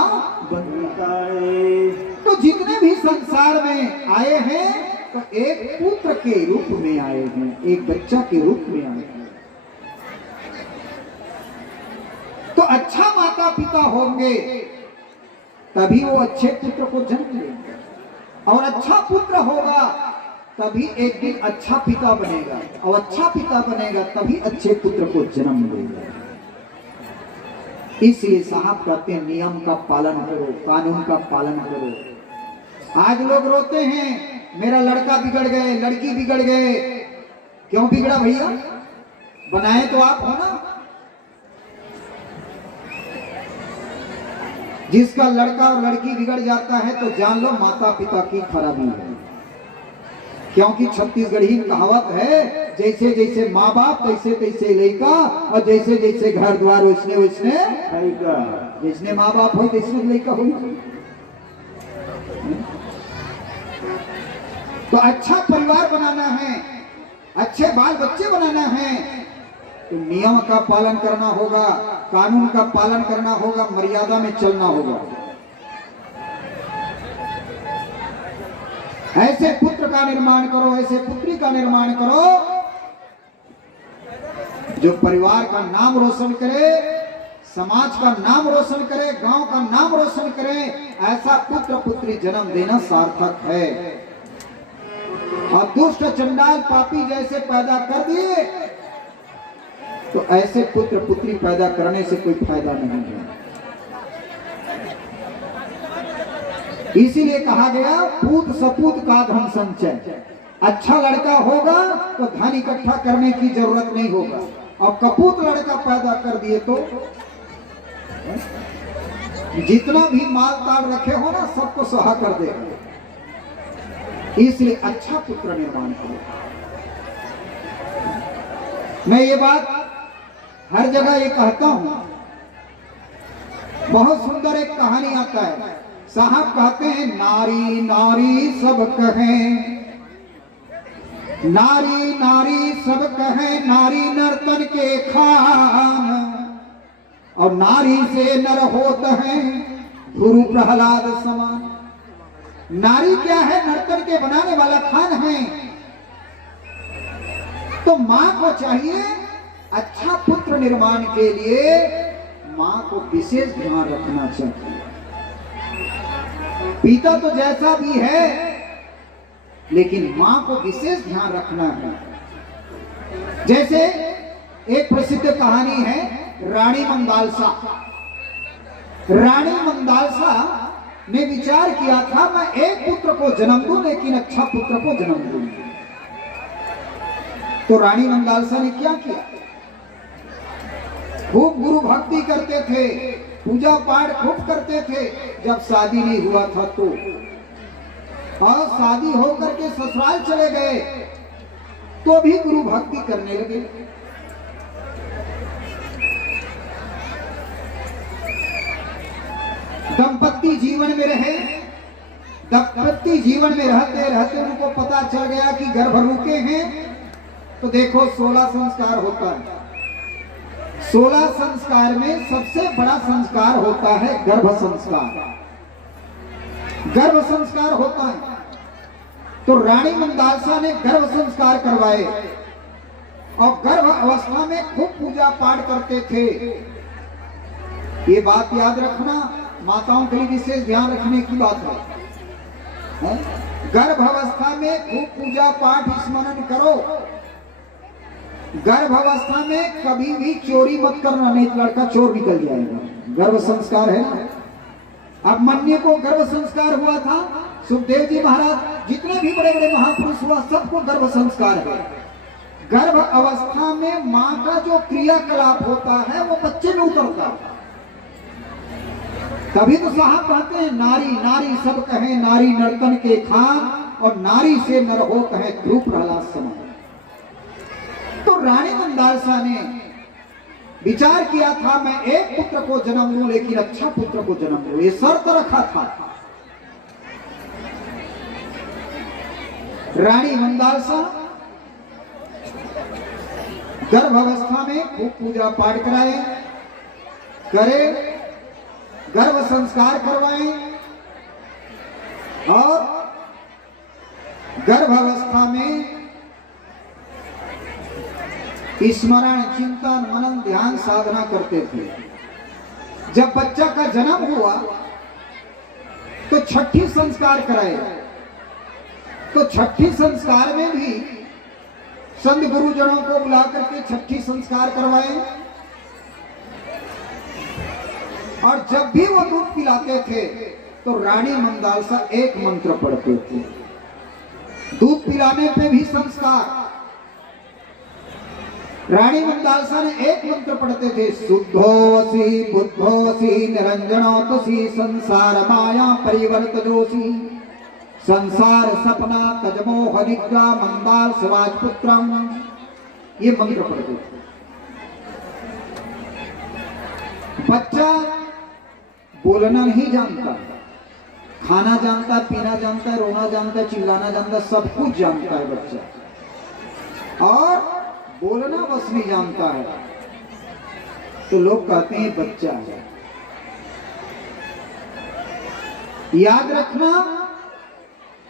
बनता है। तो जितने भी संसार में आए हैं तो एक पुत्र के रूप में आए हैं, एक बच्चा के रूप में आए हैं। तो अच्छा माता पिता होंगे तभी वो अच्छे पुत्र को जन्म देंगे, और अच्छा पुत्र होगा तभी एक दिन अच्छा पिता बनेगा, और अच्छा पिता बनेगा तभी अच्छे पुत्र को जन्म देगा। इसलिए साहब कहते हैं नियम का पालन करो, कानून का पालन करो। आज लोग रोते हैं मेरा लड़का बिगड़ गए, लड़की बिगड़ गए। क्यों बिगड़ा भैया? बनाए तो आप हो ना। जिसका लड़का और लड़की बिगड़ जाता है तो जान लो माता पिता की खराबी है। क्योंकि छत्तीसगढ़ी कहावत है, जैसे जैसे माँ बाप तैसे तैसे लड़का, और जैसे जैसे घर द्वार वैसने वैसने लड़का। जिसने माँ बाप हो तैसे लड़का हो। तो अच्छा परिवार बनाना है, अच्छे बाल बच्चे बनाना है तो नियम का पालन करना होगा, कानून का पालन करना होगा, मर्यादा में चलना होगा। ऐसे पुत्र का निर्माण करो, ऐसे पुत्री का निर्माण करो जो परिवार का नाम रोशन करे, समाज का नाम रोशन करे, गांव का नाम रोशन करे। ऐसा पुत्र पुत्री जन्म देना सार्थक है। और दुष्ट चंडाल पापी जैसे पैदा कर दिए तो ऐसे पुत्र पुत्री पैदा करने से कोई फायदा नहीं है। इसीलिए कहा गया पूत सपूत का धन संचय। अच्छा लड़का होगा तो धन इकट्ठा करने की जरूरत नहीं होगा, और कपूत लड़का पैदा कर दिए तो जितना भी माल ताल रखे हो ना सबको सहा कर देगा। इसलिए अच्छा पुत्र निर्माण करो। मैं ये बात हर जगह ये कहता हूं। बहुत सुंदर एक कहानी आता है। साहब कहते हैं नारी नारी सब कहें, नारी नारी सब कहें, नारी नर्तन के खान, और नारी से नर होत हैं गुरु प्रहलाद समान। नारी क्या है? नर्तन के बनाने वाला खान है। तो मां को चाहिए अच्छा पुत्र निर्माण के लिए मां को विशेष ध्यान रखना चाहिए। पिता तो जैसा भी है लेकिन मां को विशेष ध्यान रखना है। जैसे एक प्रसिद्ध कहानी है रानी मंदालसा। रानी मंदालसा ने विचार किया था मैं एक पुत्र को जन्म दूं लेकिन अच्छा पुत्र को जन्म दूंगी। तो रानी मंदालसा ने क्या किया? खूब गुरु भक्ति करते थे, पूजा पाठ खूब करते थे। जब शादी नहीं हुआ था तो, और शादी होकर के ससुराल चले गए तो भी गुरु भक्ति करने लगे। दंपत्ति जीवन में रहे। दंपत्ति जीवन में रहते रहते उनको पता चल गया कि गर्भ रुके हैं। तो देखो 16 संस्कार होता है। 16 संस्कार में सबसे बड़ा संस्कार होता है गर्भ संस्कार। गर्भ संस्कार होता है। तो रानी मंदालसा ने गर्भ संस्कार करवाए और गर्भ अवस्था में खूब पूजा पाठ करते थे। ये बात याद रखना, माताओं के लिए विशेष ध्यान रखने की बात है। गर्भ अवस्था में खूब पूजा पाठ स्मरण करो। गर्भ अवस्था में कभी भी चोरी मत करना, नहीं तो लड़का चोर निकल जाएगा। गर्भ संस्कार है ना। अब मन्य को गर्भ संस्कार हुआ था, सुखदेव जी महाराज, जितने भी बड़े बड़े महापुरुष हुआ सबको गर्भ संस्कार है। गर्भ अवस्था में मां का जो क्रियाकलाप होता है वो बच्चे में उतरता है। तभी तो साहब कहते हैं नारी नारी सब कहें, नारी नर्तन के खान, और नारी से नर होत है ध्रुव प्रहलाद समान। तो रानी मंदालसा ने विचार किया था मैं एक पुत्र को जन्म दूं लेकिन अच्छा पुत्र को जन्म दूं, ये शर्त रखा था। रानी मंदालसा गर्भावस्था में खूब पूजा पाठ कराए, करे, गर्भ संस्कार करवाएं और गर्भावस्था में स्मरण, चिंतन, मनन, ध्यान, साधना करते थे। जब बच्चा का जन्म हुआ तो छठी संस्कार कराए। तो छठी संस्कार में भी संत गुरुजनों को बुला करके छठी संस्कार करवाए और जब भी वो दूध पिलाते थे तो रानी मंदालसा एक मंत्र पढ़ते थे। दूध पिलाने पे भी संस्कार। रानी मंदालसा ने एक मंत्र पढ़ते थे, शुद्धोसी बुद्धोसी निरंजनोसी संसार माया परिवर्तनोसी संसार सपना तजमोह निद्रा मंदाल सवाजपुत्रम। ये मंत्र पढ़ते थे। बच्चा बोलना नहीं जानता, खाना जानता, पीना जानता है, रोना जानता है, चिल्लाना जानता है, सब कुछ जानता है बच्चा, और बोलना बस नहीं जानता है। तो लोग कहते हैं बच्चा है। याद रखना,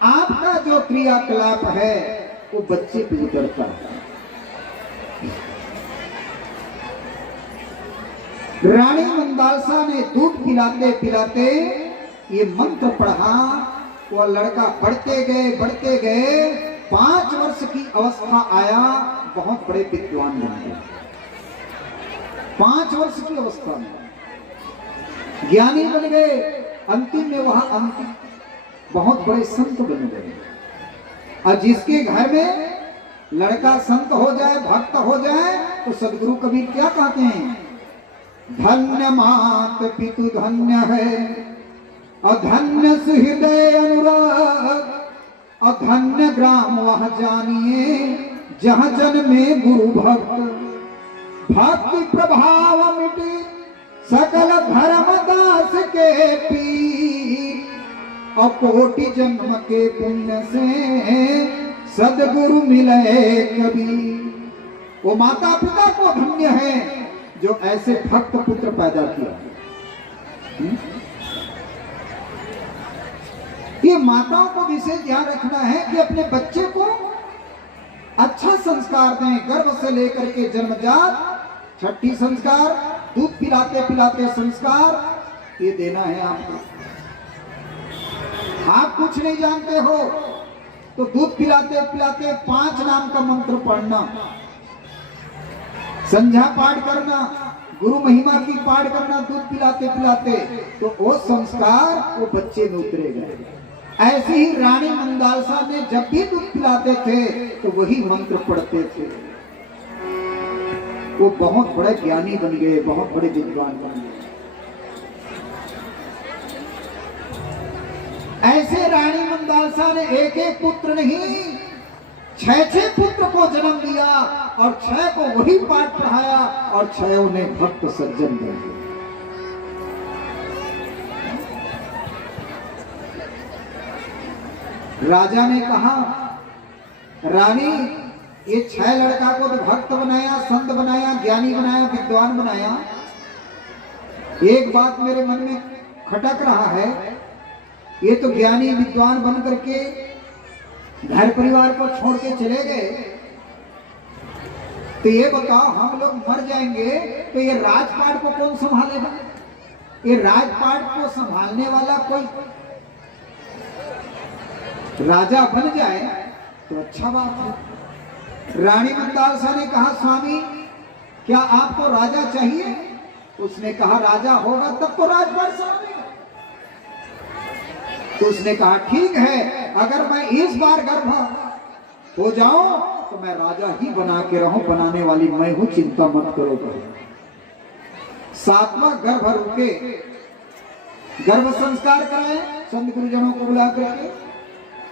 आपका जो क्रियाकलाप है वो बच्चे पे उतरता है। रानी मंदालसा ने दूध पिलाते पिलाते ये मंत्र पढ़ा। वो लड़का बढ़ते गए 5 वर्ष की अवस्था आया, बहुत बड़े विद्वान बन गए। 5 वर्ष की अवस्था में ज्ञानी बन गए। अंतिम में वहां बहुत बड़े संत बन गए। और जिसके घर में लड़का संत हो जाए, भक्त हो जाए, तो सदगुरु कबीर क्या कहते हैं, धन्य मात पितु धन्य है, अधन्य सुहृदय अनुराग, अधन्य ग्राम वह जानिए जहाँ जन्मे गुरु भक्त। भक्ति प्रभाव मिटी सकल धर्मदास के पीर, और कोटि जन्म के पुण्य से सदगुरु मिले कभी। वो माता पिता को धन्य है जो ऐसे भक्त पुत्र पैदा किया। ये माताओं को विशेष ध्यान रखना है कि अपने बच्चे को अच्छा संस्कार दें। गर्भ से लेकर के जन्मजात छठी संस्कार, दूध पिलाते पिलाते संस्कार, ये देना है आपको। आप कुछ नहीं जानते हो तो दूध पिलाते पिलाते 5 नाम का मंत्र पढ़ना, संध्या पाठ करना, गुरु महिमा की पाठ करना दूध पिलाते पिलाते, तो वो संस्कार वो बच्चे में उतरेगा। ऐसे ही रानी मंदालसा ने जब भी दूध पिलाते थे तो वही मंत्र पढ़ते थे। वो बहुत बड़े ज्ञानी बन गए, बहुत बड़े विद्वान बन गए। ऐसे रानी मंदालसा ने एक एक पुत्र नहीं 6 पुत्र को जन्म दिया और 6 को वही पाठ पढ़ाया और 6 उन्हें भक्त सज्जन बन गए। राजा ने कहा, रानी ये 6 लड़का को तो भक्त बनाया, संत बनाया, ज्ञानी बनाया, विद्वान बनाया। एक बात मेरे मन में खटक रहा है, ये तो ज्ञानी विद्वान बन करके घर परिवार को छोड़ के चले गए, तो ये बताओ हम लोग मर जाएंगे तो ये राजपाट को कौन संभालेगा? ये राजपाट को संभालने वाला कोई राजा बन जाए तो अच्छा बात है। रानी मंदालसा ने कहा, स्वामी क्या आपको राजा चाहिए? उसने कहा, राजा होगा तब तो राजपाट संभालेगा। तो उसने कहा, ठीक है, अगर मैं इस बार गर्भ हो जाऊं तो मैं राजा ही बना के रहूं, बनाने वाली मैं हूं, चिंता मत करो। 7वां गर्भ रुके, गर्भ संस्कार कराए संत गुरुजनों को बुला करके,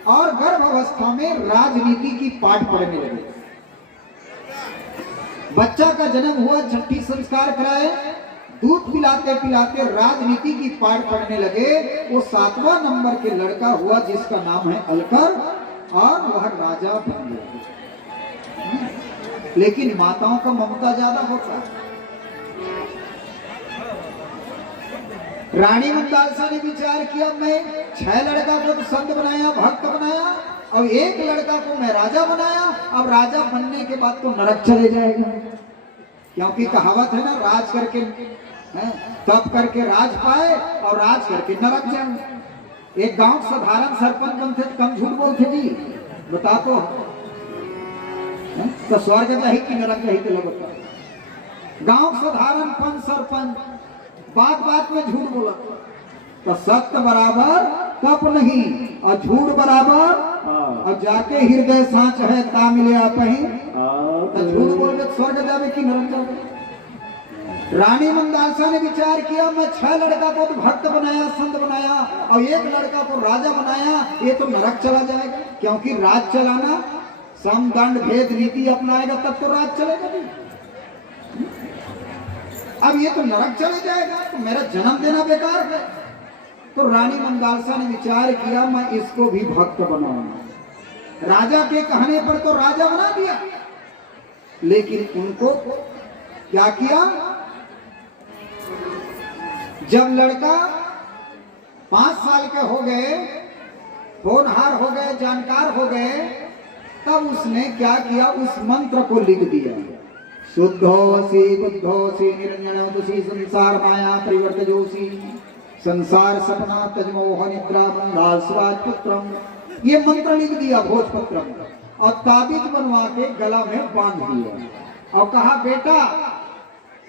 और गर्भ अवस्था में राजनीति की पाठ पढ़ने लगे। बच्चा का जन्म हुआ, छठी संस्कार कराए, दूध पिलाते पिलाते राजनीति की पाठ पढ़ने लगे। वो 7वां नंबर के लड़का हुआ जिसका नाम है अलकर, और वह राजा बन गया। लेकिन माताओं का ममता ज्यादा होता है। रानी मंदालसा ने विचार किया, मैं 6 लड़का को तो संत बनाया, भक्त बनाया, अब एक लड़का को मैं राजा बनाया। अब राजा बनने के बाद तो नरक चले जाएगा, क्योंकि कहावत है ना, राज करके तप करके राज पाए और राज करके नरक जाए। एक गांव साधारण सरपंच बनते तो कम झूठ बोलते जी, बता तो स्वर्ग जाही कि नरक जाही तो लगता। गांव साधारण पंच सरपंच बात बात में झूठ बोला तो सत्य बराबर कप नहीं और झूठ बराबर और जाके हृदय सांच है ता मिले आप ही तो झूठ बोल के स्वर्ग जावे कि नरक जावे। रानी मंदालसा ने विचार किया, मैं 6 लड़का को तो भक्त बनाया, संत बनाया और एक लड़का को राजा बनाया, ये तो नरक चला जाएगा, क्योंकि राज चलाना सम दंड भेद नीति अपनाएगा तब तो राज चलेगा नहीं। अब ये तो नरक चले जाएगा तो मेरा जन्म देना बेकार है। तो रानी मंदालसा ने विचार किया, मैं इसको भी भक्त बनाऊंगा। राजा के कहने पर तो राजा बना दिया, लेकिन उनको क्या किया, जब लड़का 5 साल के हो गए, होनहार हो गए, जानकार हो गए, तब उसने क्या किया, उस मंत्र को लिख दिया, शुद्धोसी बुद्धोसी निरंजनोसी संसार माया परिवर्तजोसी संसार सपना तजमोह निद्रा बंधाल स्वाद पुत्रम। ये मंत्र लिख दिया भोजपत्र में और ताबीज बनवा के गला में बांध दिया और कहा, बेटा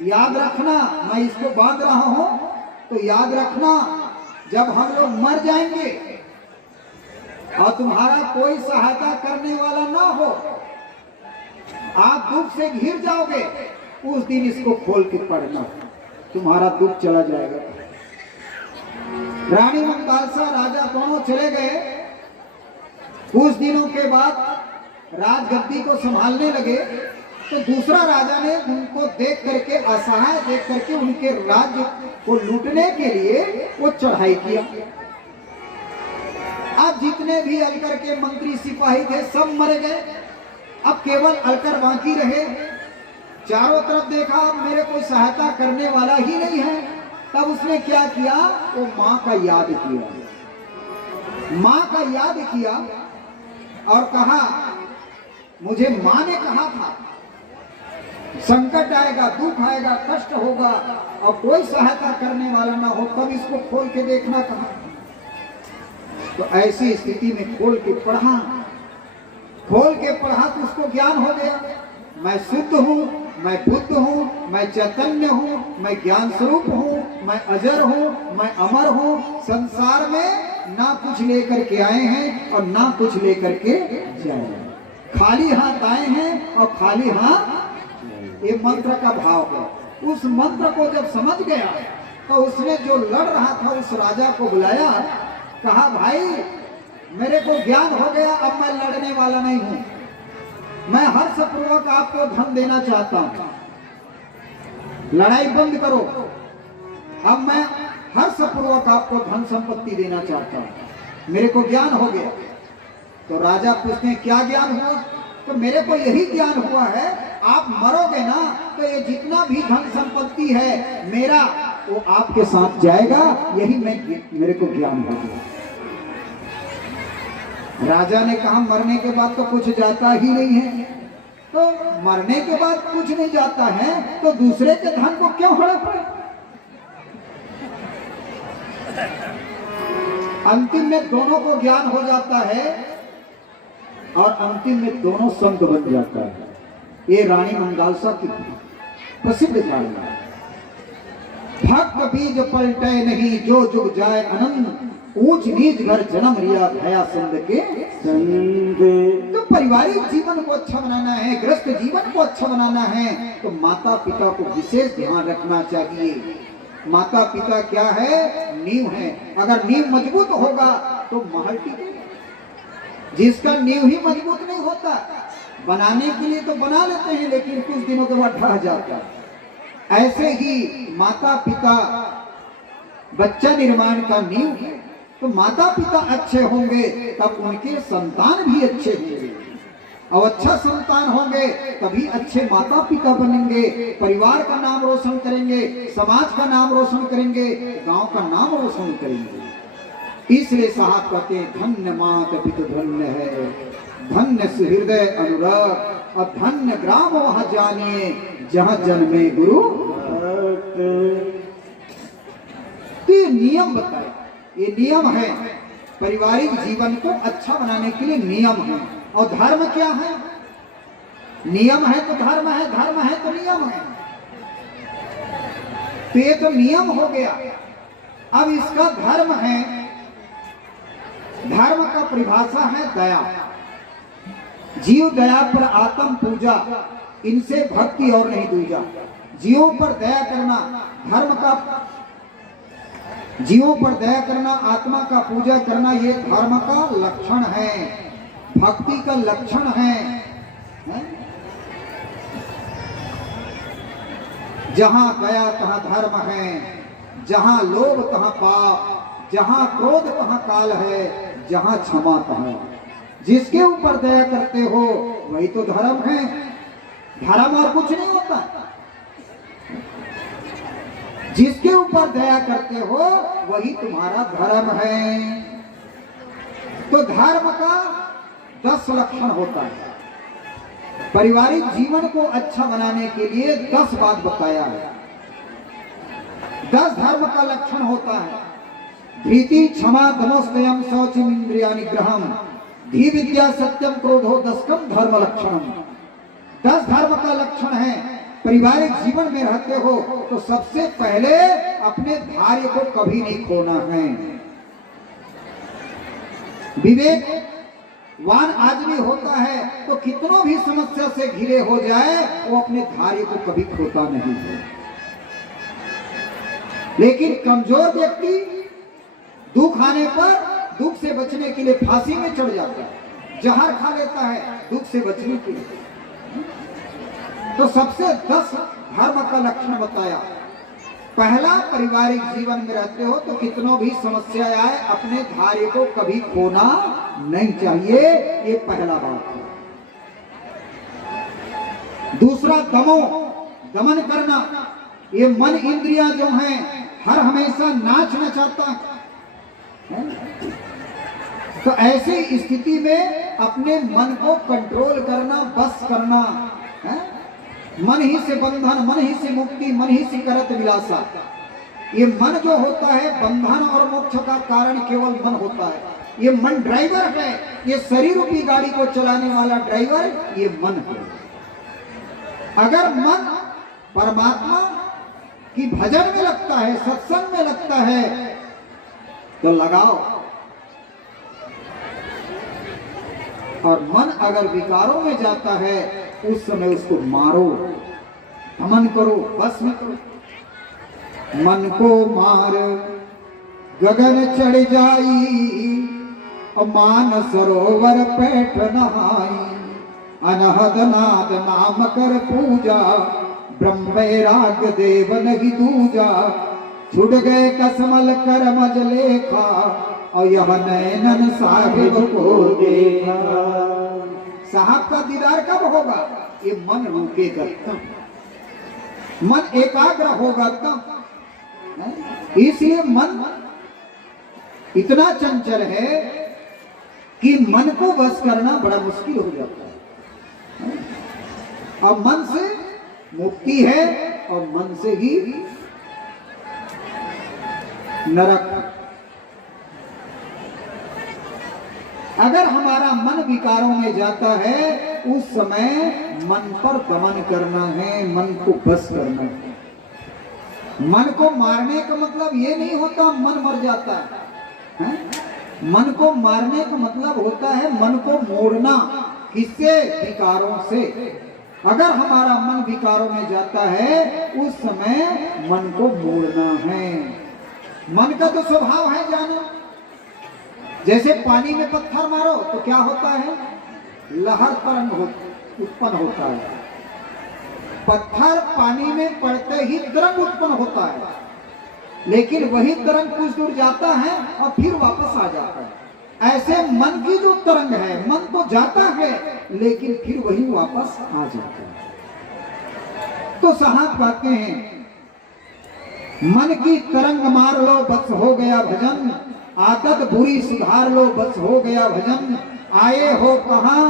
याद रखना, मैं इसको बांध रहा हूं तो याद रखना, जब हम लोग मर जाएंगे और तुम्हारा कोई सहायता करने वाला ना हो, आप दुख से घिर जाओगे, उस दिन इसको खोल के पढ़ना, तुम्हारा दुख चला जाएगा। रानी मंदालसा राजा दोनों चले गए। कुछ दिनों के बाद राजगद्दी को संभालने लगे तो दूसरा राजा ने उनको देख करके, असहाय देख करके उनके राज्य को लूटने के लिए वो चढ़ाई किया। अब जितने भी अलकर के मंत्री सिपाही थे सब मर गए, अब केवल अलकर बाकी रहे। चारों तरफ देखा, मेरे कोई सहायता करने वाला ही नहीं है। तब उसने क्या किया, वो माँ का याद किया, माँ का याद किया और कहा, मुझे माँ ने कहा था संकट आएगा, दुख आएगा, कष्ट होगा और कोई सहायता करने वाला ना हो, तब इसको खोल के देखना कहा। तो ऐसी स्थिति में खोल के पढ़ा तो उसको ज्ञान हो गया, मैं शुद्ध हूँ, मैं बुद्ध हूँ, मैं चैतन्य हूँ, मैं ज्ञान स्वरूप हूँ, मैं अजर हूँ, मैं अमर हूँ। संसार में ना कुछ लेकर के आए हैं और ना कुछ लेकर के जाएंगे, खाली हाथ आए हैं और खाली हाथ। ये मंत्र का भाव है। उस मंत्र को जब समझ गया तो उसने जो लड़ रहा था उस राजा को बुलाया, कहा, भाई मेरे को ज्ञान हो गया, अब मैं लड़ने वाला नहीं हूं, मैं हर्षपूर्वक आपको धन देना चाहता हूं, लड़ाई बंद करो, अब मैं हर्षपूर्वक आपको धन संपत्ति देना चाहता हूं, मेरे को ज्ञान हो गया। तो राजा पूछते हैं, क्या ज्ञान हुआ? तो मेरे को यही ज्ञान हुआ है, आप मरोगे ना तो ये जितना भी धन संपत्ति है मेरा, वो आपके साथ जाएगा, यही मेरे को ज्ञान हो गया। राजा ने कहा, मरने के बाद तो कुछ जाता ही नहीं है। तो मरने के बाद कुछ नहीं जाता है तो दूसरे के धन को क्यों हड़प रहे? अंतिम में दोनों को ज्ञान हो जाता है और अंतिम में दोनों संत बन जाता है। ये रानी मंदालसा की प्रसिद्ध कहानी है। भक्त बीज पलटे नहीं, जो जुग जाए अनंत, ऊंच नीच घर जन्म रिया भया संग के संग। तो पारिवारिक जीवन को अच्छा बनाना है, गृहस्थ जीवन को अच्छा बनाना है तो माता पिता को विशेष ध्यान रखना चाहिए। माता पिता क्या है? नींव है। अगर नींव मजबूत होगा तो महल टिकेगा। जिसका नींव ही मजबूत नहीं होता, बनाने के लिए तो बना लेते हैं लेकिन कुछ दिनों के बाद ढह जाता है। ऐसे ही माता पिता बच्चा निर्माण का नींव है। तो माता पिता अच्छे होंगे तब उनके संतान भी अच्छे होंगे, और अच्छा संतान होंगे तभी अच्छे माता पिता बनेंगे, परिवार का नाम रोशन करेंगे, समाज का नाम रोशन करेंगे, गांव का नाम रोशन करेंगे। इसलिए साहब कहते हैं धन्य माता पिता धन्य है, धन्य सुहृदय अनुराग, और धन्य ग्राम वहां जानिए जहां जन्मे गुरु। तो ये नियम बताए, ये नियम है पारिवारिक जीवन को अच्छा बनाने के लिए नियम है। और धर्म क्या है? नियम है तो धर्म है, धर्म है तो नियम है। तो ये तो नियम हो गया। अब इसका धर्म है, धर्म का परिभाषा है दया। जीव दया पर आत्म पूजा, इनसे भक्ति और नहीं दूजा। जीवों पर दया करना धर्म का, जीवों पर दया करना, आत्मा का पूजा करना, ये धर्म का लक्षण है, भक्ति का लक्षण है। जहां दया तहां धर्म है, जहां लोभ तहां पाप, जहां क्रोध तहां काल है, जहां क्षमा तहां। जिसके ऊपर दया करते हो वही तो धर्म है। धर्म और कुछ नहीं होता। जिसके ऊपर दया करते हो वही तुम्हारा धर्म है। तो धर्म का 10 लक्षण होता है। पारिवारिक जीवन को अच्छा बनाने के लिए 10 बात बताया है। 10 धर्म का लक्षण होता है। धृति क्षमा दमोस्तयम शौचम इंद्रिया निग्रहम धी विद्या सत्यम क्रोधो दशकम धर्म लक्षणम। 10 धर्म का लक्षण है। पारिवारिक जीवन में रहते हो तो सबसे पहले अपने धैर्य को कभी नहीं खोना है। विवेकवान आदमी होता है तो कितनों भी समस्या से घिरे हो जाए वो अपने धैर्य को कभी खोता नहीं है। लेकिन कमजोर व्यक्ति दुख आने पर दुख से बचने के लिए फांसी में चढ़ जाता है, जहर खा लेता है दुख से बचने के लिए। तो सबसे 10 धर्म का लक्षण बताया। पहला, पारिवारिक जीवन में रहते हो तो कितनों भी समस्या आए अपने धैर्य को कभी खोना नहीं चाहिए, ये पहला बात है। दूसरा, दमन करना। ये मन इंद्रियां जो हैं हर हमेशा नाच नचाता है। तो ऐसी स्थिति में अपने मन को कंट्रोल करना, बस करना है। मन ही से बंधन, मन ही से मुक्ति, मन ही से करत विलासा। ये मन जो होता है बंधन और मोक्ष का कारण केवल मन होता है। ये मन ड्राइवर है, ये शरीर रूपी गाड़ी को चलाने वाला ड्राइवर ये मन है। अगर मन परमात्मा की भजन में लगता है, सत्संग में लगता है तो लगाओ, और मन अगर विकारों में जाता है उस समय उसको मारो, दमन करो, बस में करो। मन को मार गगन चढ़ जाई, और मान सरोवर पैठ नहाई। अनहद नाद नाम कर पूजा, ब्रह्म वैराग देव नहीं दूजा। छुट गए कसमल कर मज लेखा, और यह नैनन साहिब को देखा। साहब का दीदार कब होगा? ये मन रुकेगा तब, मन एकाग्र होगा तब। इसलिए मन इतना चंचल है कि मन को बस करना बड़ा मुश्किल हो जाता है। अब मन से मुक्ति है और मन से ही नरक। अगर हमारा मन विकारों में जाता है उस समय मन पर दमन करना है, मन को बस करना है। मन को मारने का मतलब ये नहीं होता मन मर जाता है। मन को मारने का मतलब होता है मन को मोड़ना। किससे? विकारों से। अगर हमारा मन विकारों में जाता है उस समय मन को मोड़ना है। मन का तो स्वभाव है जानो। जैसे पानी में पत्थर मारो तो क्या होता है? लहर तरंग उत्पन्न होता है। पत्थर पानी में पड़ते ही तरंग उत्पन्न होता है। लेकिन वही तरंग कुछ दूर जाता है और फिर वापस आ जाता है। ऐसे मन की जो तरंग है, मन तो जाता है लेकिन फिर वही वापस आ जाता है। तो साहब कहते हैं मन की तरंग मार लो बस हो गया भजन, आदत बुरी सुधार लो बस हो गया भजन, आए हो कहां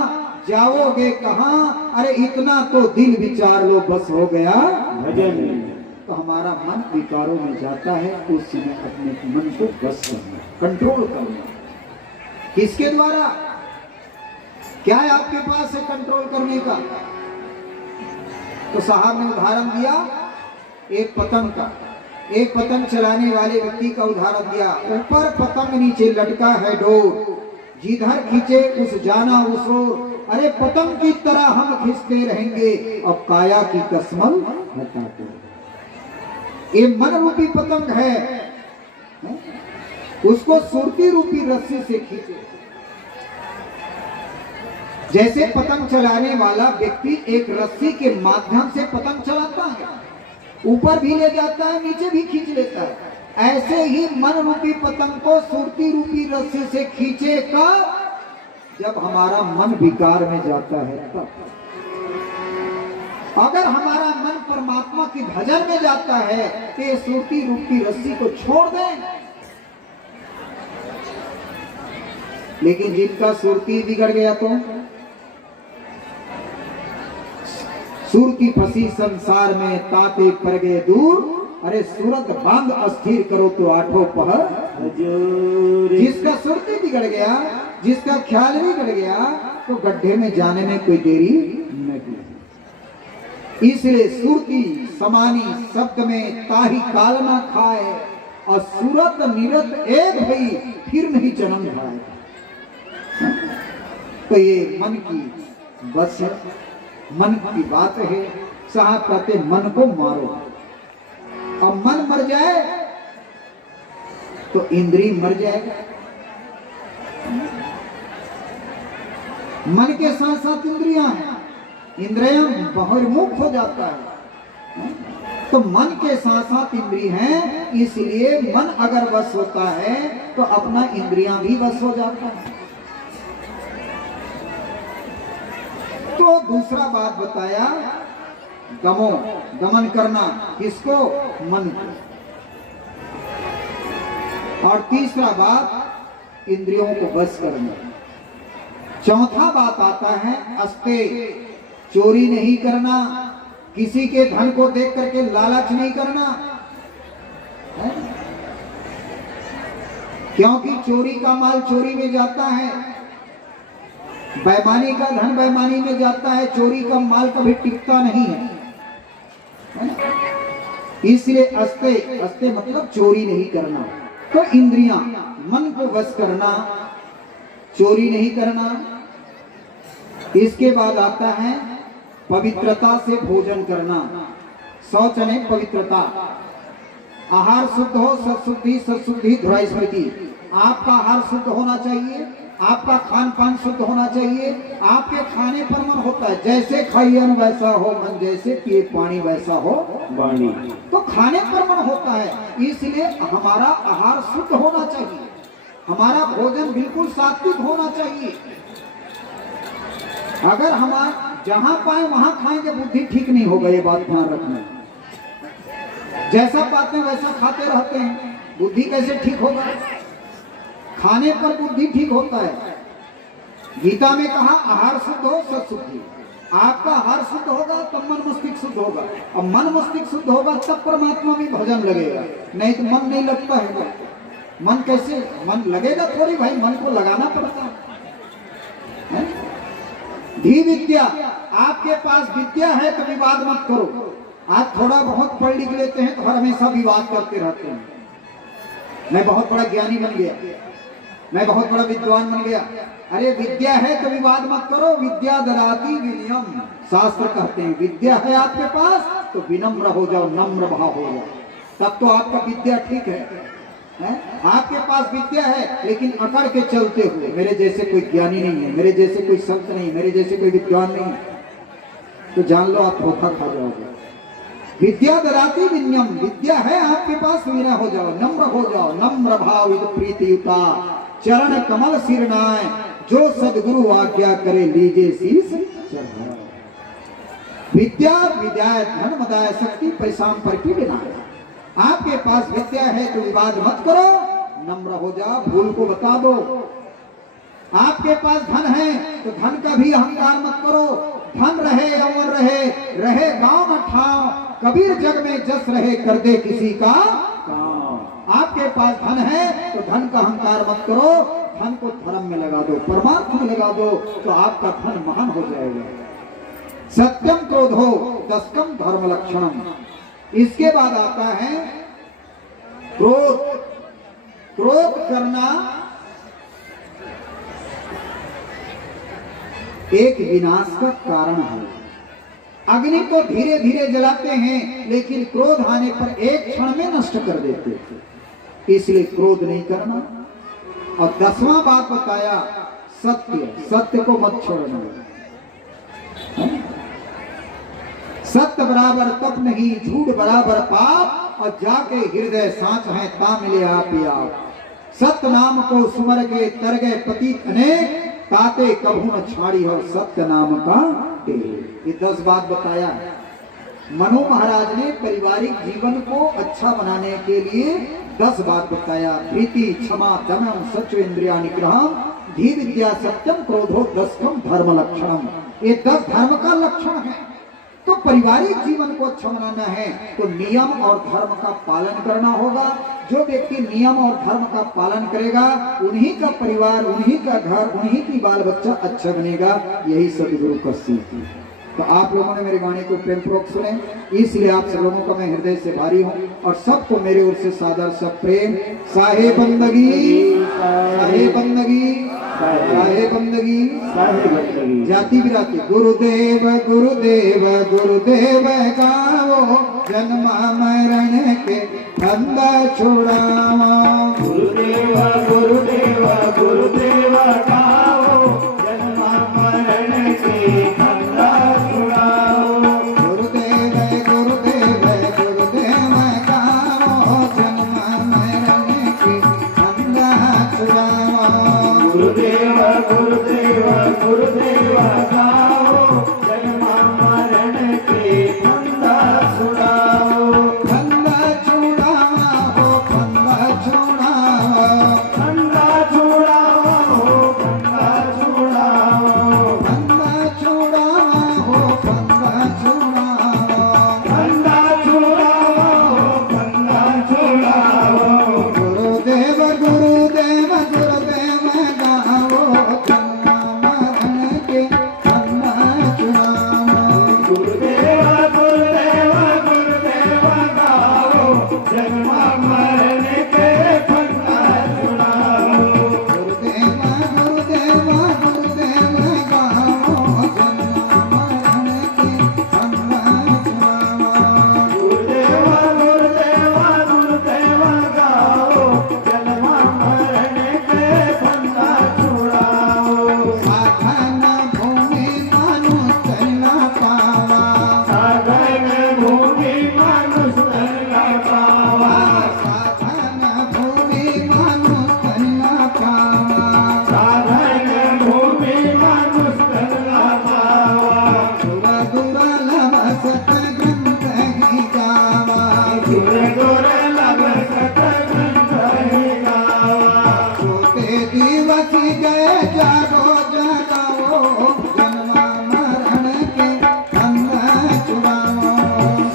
जाओगे कहां, अरे इतना तो दिल विचार लो बस हो गया भजन। तो हमारा मन विकारों में जाता है, उस समय अपने मन को बस करना, कंट्रोल करना। किसके द्वारा? क्या है आपके पास है कंट्रोल करने का? तो साहब ने उदाहरण दिया एक पतंग का। एक पतंग चलाने वाले व्यक्ति का उदाहरण दिया। ऊपर पतंग नीचे लटका है डोर, जिधर खींचे उस जाना उस ओर, अरे पतंग की तरह हम खींचते रहेंगे अब काया की कसमल हटाते। ये मन रूपी पतंग है, उसको सुरती रूपी रस्सी से खींचे। जैसे पतंग चलाने वाला व्यक्ति एक रस्सी के माध्यम से पतंग चलाता है, ऊपर भी ले जाता है नीचे भी खींच लेता है, ऐसे ही मन रूपी पतंग को सुरती रूपी रस्सी से खींचेगा जब हमारा मन विकार में जाता है तब। अगर हमारा मन परमात्मा की भजन में जाता है तो ये सुरती रूपी रस्सी को छोड़ दें। लेकिन जिनका सुरती बिगड़ गया तो सुरती फंसी संसार में ताते पर गए दूर, अरे सूरत बांध अस्थिर करो तो आठों पहर हजूर। जिसका सुरती बिगड़ गया, जिसका ख्याल बिगड़ गया तो गड्ढे में जाने में कोई देरी नहीं। इसलिए सुरती समानी शब्द में ताही काल ना खाए, और सूरत निरत एक भई फिर नहीं जन्म खाए। तो ये मन की बस है, मन की बात है। साहब कहते मन को मारो, और मन मर जाए तो इंद्रिय मर जाएगा। मन के साथ साथ इंद्रियां हैं, इंद्रियां बहिर्मुख हो जाता है। तो मन के साथ साथ इंद्रिय हैं, इसलिए मन अगर वश होता है तो अपना इंद्रियां भी वश हो जाता है। तो दूसरा बात बताया गमो, गमन करना किसको? मन को। और तीसरा बात इंद्रियों को वश करना। चौथा बात आता है अस्ते, चोरी नहीं करना, किसी के धन को देख करके लालच नहीं करना है? क्योंकि चोरी का माल चोरी में जाता है, बेईमानी का धन बेईमानी में जाता है, चोरी का माल कभी टिकता नहीं है। इसलिए अस्ते, अस्ते मतलब चोरी नहीं करना। तो इंद्रियां, मन को वश करना, चोरी नहीं करना। इसके बाद आता है पवित्रता से भोजन करना। शौच ने पवित्रता, आहार शुद्ध हो, सत्शुद्धि सत्शुद्धि धुराई स्मृति। आपका आहार शुद्ध होना चाहिए, आपका खान पान शुद्ध होना चाहिए। आपके खाने पर मन होता है, जैसे खाइए वैसा हो मन, जैसे पिए पानी वैसा हो वाणी। तो खाने पर मन होता है, इसलिए हमारा आहार शुद्ध होना चाहिए, हमारा भोजन बिल्कुल सात्विक होना चाहिए। अगर हमारा जहां पाए वहां खाएंगे बुद्धि ठीक नहीं होगा, ये बात ध्यान रखना। जैसा पाते हैं वैसा खाते रहते हैं, बुद्धि कैसे ठीक होगा? खाने पर बुद्धि ठीक होता है। गीता में कहा आहार शुद्ध हो सत्शुद्धि। आपका आहार शुद्ध होगा तब मन मस्तिष्क शुद्ध होगा, और मन मस्तिष्क शुद्ध होगा तब परमात्मा में भजन लगेगा। नहीं तो मन नहीं लगता है। मन कैसे मन लगेगा? थोड़ी भाई, मन को लगाना पड़ता है। धी विद्या, आपके पास विद्या है तो विवाद मत करो। आप थोड़ा बहुत पढ़ लिख लेते हैं तो हर हमेशा विवाद करते रहते हैं। मैं बहुत बड़ा ज्ञानी बन गया, मैं बहुत बड़ा विद्वान बन गया। अरे विद्या है तो विवाद मत करो। विद्या ददाति विनयम, शास्त्र कहते हैं विद्या है आपके पास तो विनम्र हो जाओ, नम्र भाव हो जाओ, तब तो आपका विद्या ठीक है। आपके पास विद्या है लेकिन अकड़ के चलते हुए, मेरे जैसे कोई ज्ञानी नहीं है, मेरे जैसे कोई संत नहीं, मेरे जैसे कोई विद्वान नहीं, तो जान लो आप धोखा खा जाओगे। विद्या ददाति विनयम, विद्या है आपके पास, विनय हो जाओ, नम्र हो जाओ, नम्र भाव प्रीति युता, चरण कमल सिरनाय, जो सदगुरु आज्ञा करे लीजे शीस चढ़ाए। विद्या विद्याय धन मदाय शक्ति परिश्रम पर की बिना। आपके पास विद्या है तो विवाद मत करो, नम्र हो जाओ, भूल को बता दो। आपके पास धन है तो धन का भी अहंकार मत करो। धन रहे अमर रहे, रहे गांव न ठाव, कबीर जग में जस रहे, कर दे किसी का काम। आपके पास धन है तो धन का अहंकार मत करो, धन को धर्म में लगा दो, परमार्थ में लगा दो, तो आपका धन महान हो जाएगा। सत्यम क्रोधो दशकम धर्म लक्षणम। इसके बाद आता है क्रोध। क्रोध करना एक विनाश का कारण है। अग्नि तो धीरे धीरे जलाते हैं, लेकिन क्रोध आने पर एक क्षण में नष्ट कर देते थे। इसलिए क्रोध नहीं करना। और 10वां बात बताया सत्य, सत्य को मत छोड़ना। सत्य बराबर तप नहीं, झूठ बराबर पाप, और जाके हृदय सांच है ता मिले आप ही आप। सत्य नाम को सुमर के तर गए पतित अनेक, ताते कभू न छाड़ी हो सत्य नाम का टेक। ये 10 बात बताया। मनु महाराज ने पारिवारिक जीवन को अच्छा बनाने के लिए 10 बात बताया। प्रीति क्षमा दमम सच इंद्रिया निग्रहम, धी विद्या सत्यम क्रोधो दशकम धर्म लक्षणम। ये 10 धर्म का लक्षण है। तो पारिवारिक जीवन को अच्छा बनाना है तो नियम और धर्म का पालन करना होगा। जो व्यक्ति नियम और धर्म का पालन करेगा, उन्हीं का परिवार, उन्हीं का घर, उन्हीं की बाल बच्चा अच्छा बनेगा। यही सदगुरु का सीख है। तो आप लोगों ने मेरी वाणी को प्रेम पूर्वक सुने, इसलिए आप सब लोगों का मैं हृदय से भारी हूँ। और सबको मेरे ओर से सादर सब प्रेम। साहे बंदगी, साहे बंदगी, साहे बंदगी, जाति बिराती। गुरुदेव गुरुदेव गुरुदेव गाओ, जन्म मरण के फंदा छुड़ाओ। गुरुदेव गुरुदेव गुरुदेव गाओ, जन्म मरण के फंदा छुड़ाओ। गुरुदेव गुरुदेव गुरुदेव गाओ, जन्म मरण के फंदा छुड़ाओ। गुरुदेव गुरुदेव गुरुदेव गाओ, जन्म मरण के फंदा छुड़ाओ। फंदा छुड़ाओ हो, फंदा छुड़ाओ, फंदा छुड़ाओ हो, फंदा छुड़ाओ, फंदा छुड़ाओ हो, फंदा छुड़ाओ, फंदा छुड़ाओ हो, फंदा छुड़ाओ। गुरुदेव गुरुदेव गुरुदेव गाओ, जन्म मरण के फंदा छुड़ाओ। गुरुदेव गुरुदेव गुरुदेव गाओ, जन्म मरण के फंदा छुड़ाओ। गुरुदेव गुरुदेव गुरुदेव गाओ, जन्म मरण के फंदा छुड़ाओ। गुरुदेव गुरुदेव गुरुदेव गाओ, जन्म मरण के फंदा छुड़ाओ। साधन भूमि मानुष करना पावा, साधन भूमि मानुष करना पावा, साधन भूमि मानुष करना पावा, साधन भूमि मानुष करना पावा। दुर दुर्लभ सत ग्रंथ ही गावा, दुर दुर्लभ सत ग्रंथ ही गावा। सोते दिवस गए जागो जगाओ, जन्म मरण के फंदा छुड़ाओ।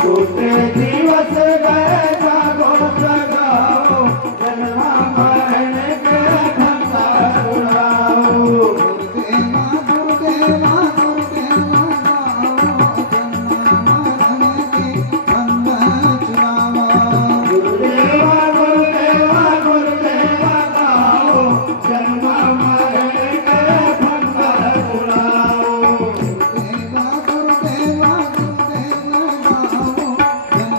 सोते दिवस गए जागो जगाओ, जन्म मरण के फंदा छुड़ाओ। गुरुदेव गुरुदेव गुरुदेव गाओ, जन्म मरण के फंदा छुड़ाओ। गुरुदेव गुरुदेव गुरुदेव गाओ, जन्म मरण के फंदा छुड़ाओ। गुरुदेव गुरुदेव गुरुदेव गाओ, जन्म मरण के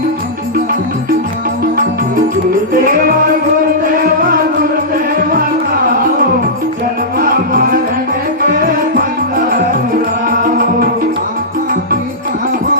फंदा छुड़ाओ। गुरुदेव गुरुदेव गुरुदेव गाओ, जन्म मरण के फंदा छुड़ाओ। माता पिता हो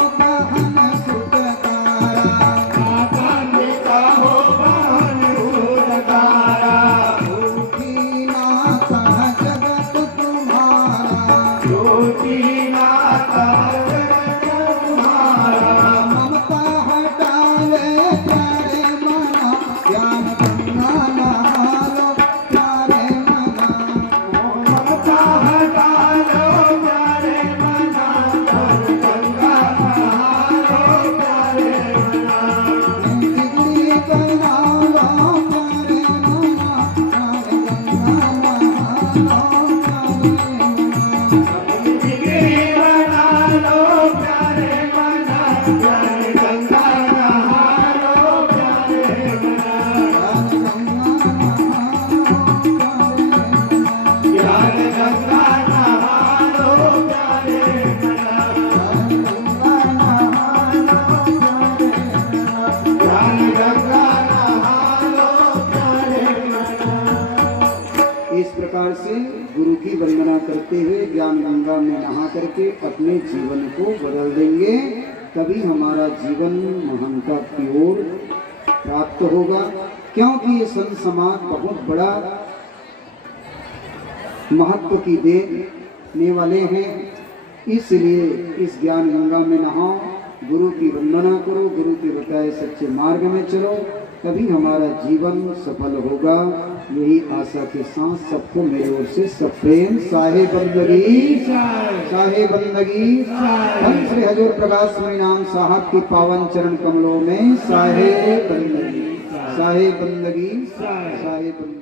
करके अपने जीवन को बदल देंगे, तभी हमारा जीवन महानता की ओर प्राप्त होगा। क्योंकि ये संत समाज बहुत बड़ा महत्व की देने वाले हैं, इसलिए इस ज्ञान गंगा में नहाओ, गुरु की वंदना करो, गुरु के बताए सच्चे मार्ग में चलो, तभी हमारा जीवन सफल होगा। यही आशा के साथ सबको मेरी ओर से सब प्रेम साहे बंदगी, साहे बंदगी। हम श्री हजूर प्रकाश नाम साहब की पावन चरण कमलों में साहे बंदगी, साहे बंदगी, साहे बंदगी।